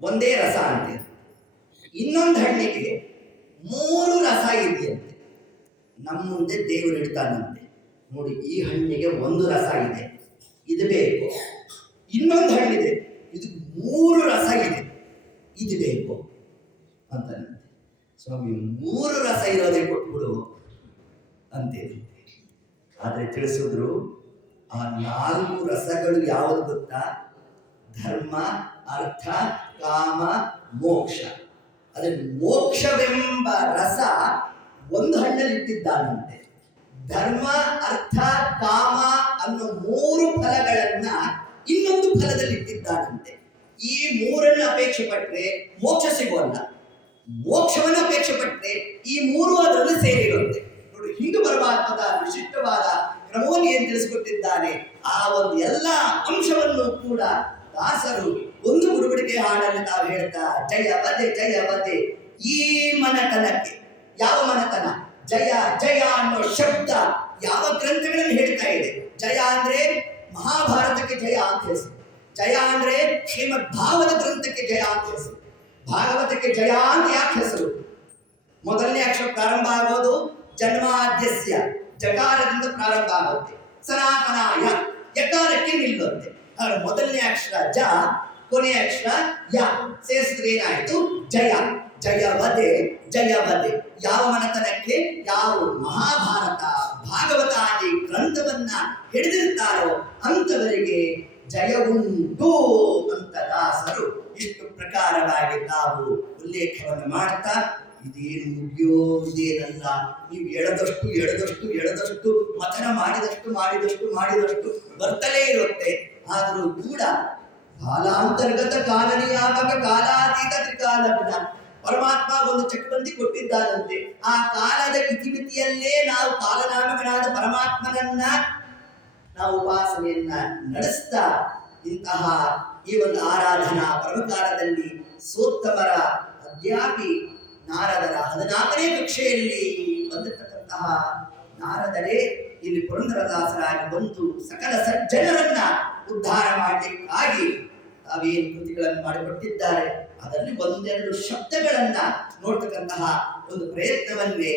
ಒಂದೇ ರಸ ಅಂತೆ. ಇನ್ನೊಂದು ಹಣ್ಣಿಗೆ 3 ರಸ ಇದೆಯಂತೆ. ನಮ್ಮ ಮುಂದೆ ದೇವರು ಇಡ್ತಾನಂತೆ. ನೋಡಿ, ಈ ಹಣ್ಣಿಗೆ 1 ರಸ ಇದೆ, ಇದು ಬೇಕು. ಇನ್ನೊಂದು ಹಣ್ಣಿದೆ, ಇದು 3 ರಸ ಇದೆ, ಇದು ಬೇಕು ಅಂತಾನಂತೆ. ಸ್ವಾಮಿ, 3 ರಸ ಇರೋದೇ ಕೊಟ್ಬಿಡು ಅಂತೇಳಿ. ಆದರೆ ತಿಳಿಸಿದ್ರು, ಆ 4 ರಸಗಳು ಯಾವುದು ಗೊತ್ತಾ? ಧರ್ಮ, ಅರ್ಥ, ಕಾಮ, ಮೋಕ್ಷ. ಅದನ್ನು ಮೋಕ್ಷವೆಂಬ ರಸ ಒಂದು ಹಣ್ಣಲ್ಲಿ ಇಟ್ಟಿದ್ದಾನಂತೆ. ಧರ್ಮ, ಅರ್ಥ, ಕಾಮ ಅನ್ನೋ 3 ಫಲಗಳನ್ನ ಇನ್ನೊಂದು ಫಲದಲ್ಲಿ ಇಟ್ಟಿದ್ದಾನಂತೆ. ಈ 3 ಅಪೇಕ್ಷೆ ಪಟ್ಟರೆ ಮೋಕ್ಷ ಸಿಗುವಲ್ಲ, ಮೋಕ್ಷವನ್ನು ಅಪೇಕ್ಷೆ ಪಟ್ಟರೆ ಈ 3 ಅದರಲ್ಲಿ ಸೇರಿರುತ್ತೆ. ನೋಡಿ, ಹಿಂದೂ ಪರಮಾತ್ಮದ ವಿಶಿಷ್ಟವಾದ ಕ್ರಮವನ್ನು ಏನ್ ತಿಳಿಸಿಕೊಟ್ಟಿದ್ದಾನೆ, ಆ ಒಂದು ಎಲ್ಲ ಅಂಶವನ್ನು ಕೂಡ ದಾಸರು ಒಂದು ಗುರುಗುಡಿಗೆ ಹಾಡಲ್ಲಿ ತಾವು ಹೇಳ್ತಾ, ಜಯವದೆ ಜಯವದೆ ಈ ಮನತನಕ್ಕೆ. ಯಾವ ಮನತನ? ಜಯ ಜಯ ಅನ್ನೋ ಶಬ್ದ ಯಾವ ಗ್ರಂಥಗಳಲ್ಲಿ ಹೇಳ್ತಾ ಇದೆ? ಜಯ ಅಂದ್ರೆ ಮಹಾಭಾರತಕ್ಕೆ ಜಯ ಅಂತ ಹೆಸರು, ಜಯ ಅಂದ್ರೆ ಶ್ರೀಮದ್ ಭಾಗವತ ಗ್ರಂಥಕ್ಕೆ ಜಯ ಅಂತ ಹೆಸರು, ಭಾಗವತಕ್ಕೆ ಜಯ ಅಂತ ಯಾಕೆ ಹೆಸರು? ಮೊದಲನೇ ಅಕ್ಷರ ಪ್ರಾರಂಭ ಆಗೋದು ಜನ್ಮಾದ್ಯಸ್ಯ, ಜಕಾರದಿಂದ ಪ್ರಾರಂಭ ಆಗುತ್ತೆ. ಸನಾತನಾಯ, ಯಕಾರಕ್ಕೆ ನಿಲ್ಲುತ್ತೆ. ಮೊದಲನೇ ಅಕ್ಷರ ಜ, ಕೊನೆಯ ಅಕ್ಷರ ಯ ಸೇರಿಸಿದ್ರೆ ಏನಾಯಿತು? ಜಯ. ಜಯವದೆ ಜಯವದೆ. ಯಾವ ಮನತನಕ್ಕೆ? ಯಾವ ಮಹಾಭಾರತ ಭಾಗವತ ಆದಿ ಗ್ರಂಥವನ್ನ ಹಿಡಿದಿರ್ತಾರೋ ಅಂತವರಿಗೆ ಜಯ ಉಂಟು ಅಂತ ದಾಸರು ಇಷ್ಟು ಪ್ರಕಾರವಾಗಿ ತಾವು ಉಲ್ಲೇಖವನ್ನು ಮಾಡ್ತಾ, ಇದೇನು ಮುಗಿಯೋದೇನಲ್ಲ, ನೀವು ಎಳೆದಷ್ಟು ಎಳೆದಷ್ಟು ಎಳೆದಷ್ಟು ಮಥನ ಮಾಡಿದಷ್ಟು ಮಾಡಿದಷ್ಟು ಮಾಡಿದಷ್ಟು ಬರ್ತಲೇ ಇರುತ್ತೆ. ಆದರೂ ಕೂಡ ಕಾಲಾಂತರ್ಗತ ಕಾಲನಿಯಾಮಕ ಕಾಲಾತೀತ ತ್ರಿಕಾಲಜ್ಞ ಪರಮಾತ್ಮ ಒಂದು ಚಕ್ರಬಂದಿ ಕೊಟ್ಟಿದ್ದಾರಂತೆ. ಆ ಕಾಲದ ಇತಿಮಿತಿಯಲ್ಲೇ ನಾವು ಕಾಲನಾಮಕನಾದ ಪರಮಾತ್ಮನನ್ನ ನಾವು ಉಪಾಸನೆಯನ್ನ ನಡೆಸ್ತಾ ಇಂತಹ ಈ ಒಂದು ಆರಾಧನಾ ಪರಮಕಾಲದಲ್ಲಿ ಸೋತ್ತಮರ ಅದ್ಯಾಪಿ ನಾರದರ 14ನೇ ಕಕ್ಷೆಯಲ್ಲಿ ಬಂದಿರತಕ್ಕಂತಹ ನಾರದರೇ ಇಲ್ಲಿ ಪುರಂದರದಾಸರಾಗಿ ಬಂದು ಸಕಲ ಸಜ್ಜನರನ್ನ ಉದ್ಧಾರ ಮಾಡಲಿಕ್ಕಾಗಿ ತಾವೇನು ಕೃತಿಗಳನ್ನು ಮಾಡಿಕೊಟ್ಟಿದ್ದಾರೆ. ಅದರಲ್ಲಿ 1-2 ಶಬ್ದಗಳನ್ನ ನೋಡ್ತಕ್ಕಂತಹ ಒಂದು ಪ್ರಯತ್ನವನ್ನೇ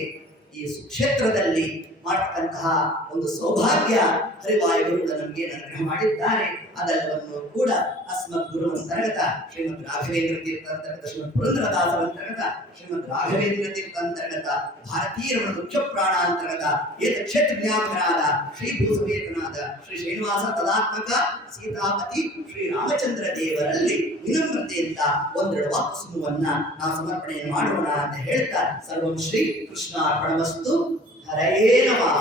ಈ ಸುಕ್ಷೇತ್ರದಲ್ಲಿ ಮಾಡತಕ್ಕಂತಹ ಒಂದು ಸೌಭಾಗ್ಯ ಹರಿವಾಯುಗಳು ನಮಗೆ ಅನುಗ್ರಹ ಮಾಡಿದ್ದಾರೆ. ಅದೆಲ್ಲವನ್ನು ಕೂಡ ಅಸ್ಮದ್ ಗುರು ಅಂತರ್ಗತ ಶ್ರೀಮದ್ ರಾಘವೇಂದ್ರ ತೀರ್ಥ ಅಂತರ್ಗತ ಶ್ರೀಮದ್ ಪುರಂದರದಾಸರ ಅಂತರ್ಗತ ಶ್ರೀಮದ್ ರಾಘವೇಂದ್ರ ತೀರ್ಥ ಅಂತರ್ಗತ ಭಾರತೀಯ ಮುಖ್ಯ ಪ್ರಾಣ ಅಂತರ್ಗತ ಏತ ಕ್ಷೇತ್ರ ಜ್ಞಾಪಕರಾದ ಶ್ರೀ ಭೂಸಮೇತನಾದ ಶ್ರೀ ಶ್ರೀನಿವಾಸ ತದಾತ್ಮಕ ಸೀತಾಪತಿ ಶ್ರೀ ರಾಮಚಂದ್ರ ದೇವರಲ್ಲಿ ವಿನಮ್ರತೆಯಿಂದ 1-2 ವಾಕ್ಸಮೂಹವನ್ನ ನಾವು ಸಮರ್ಪಣೆಯನ್ನು ಮಾಡೋಣ ಅಂತ ಹೇಳ್ತಾ, ಸರ್ವಂ ಶ್ರೀ ಕೃಷ್ಣಾರ್ಪಣಮಸ್ತು. ಹರಯೇ ನಮಃ.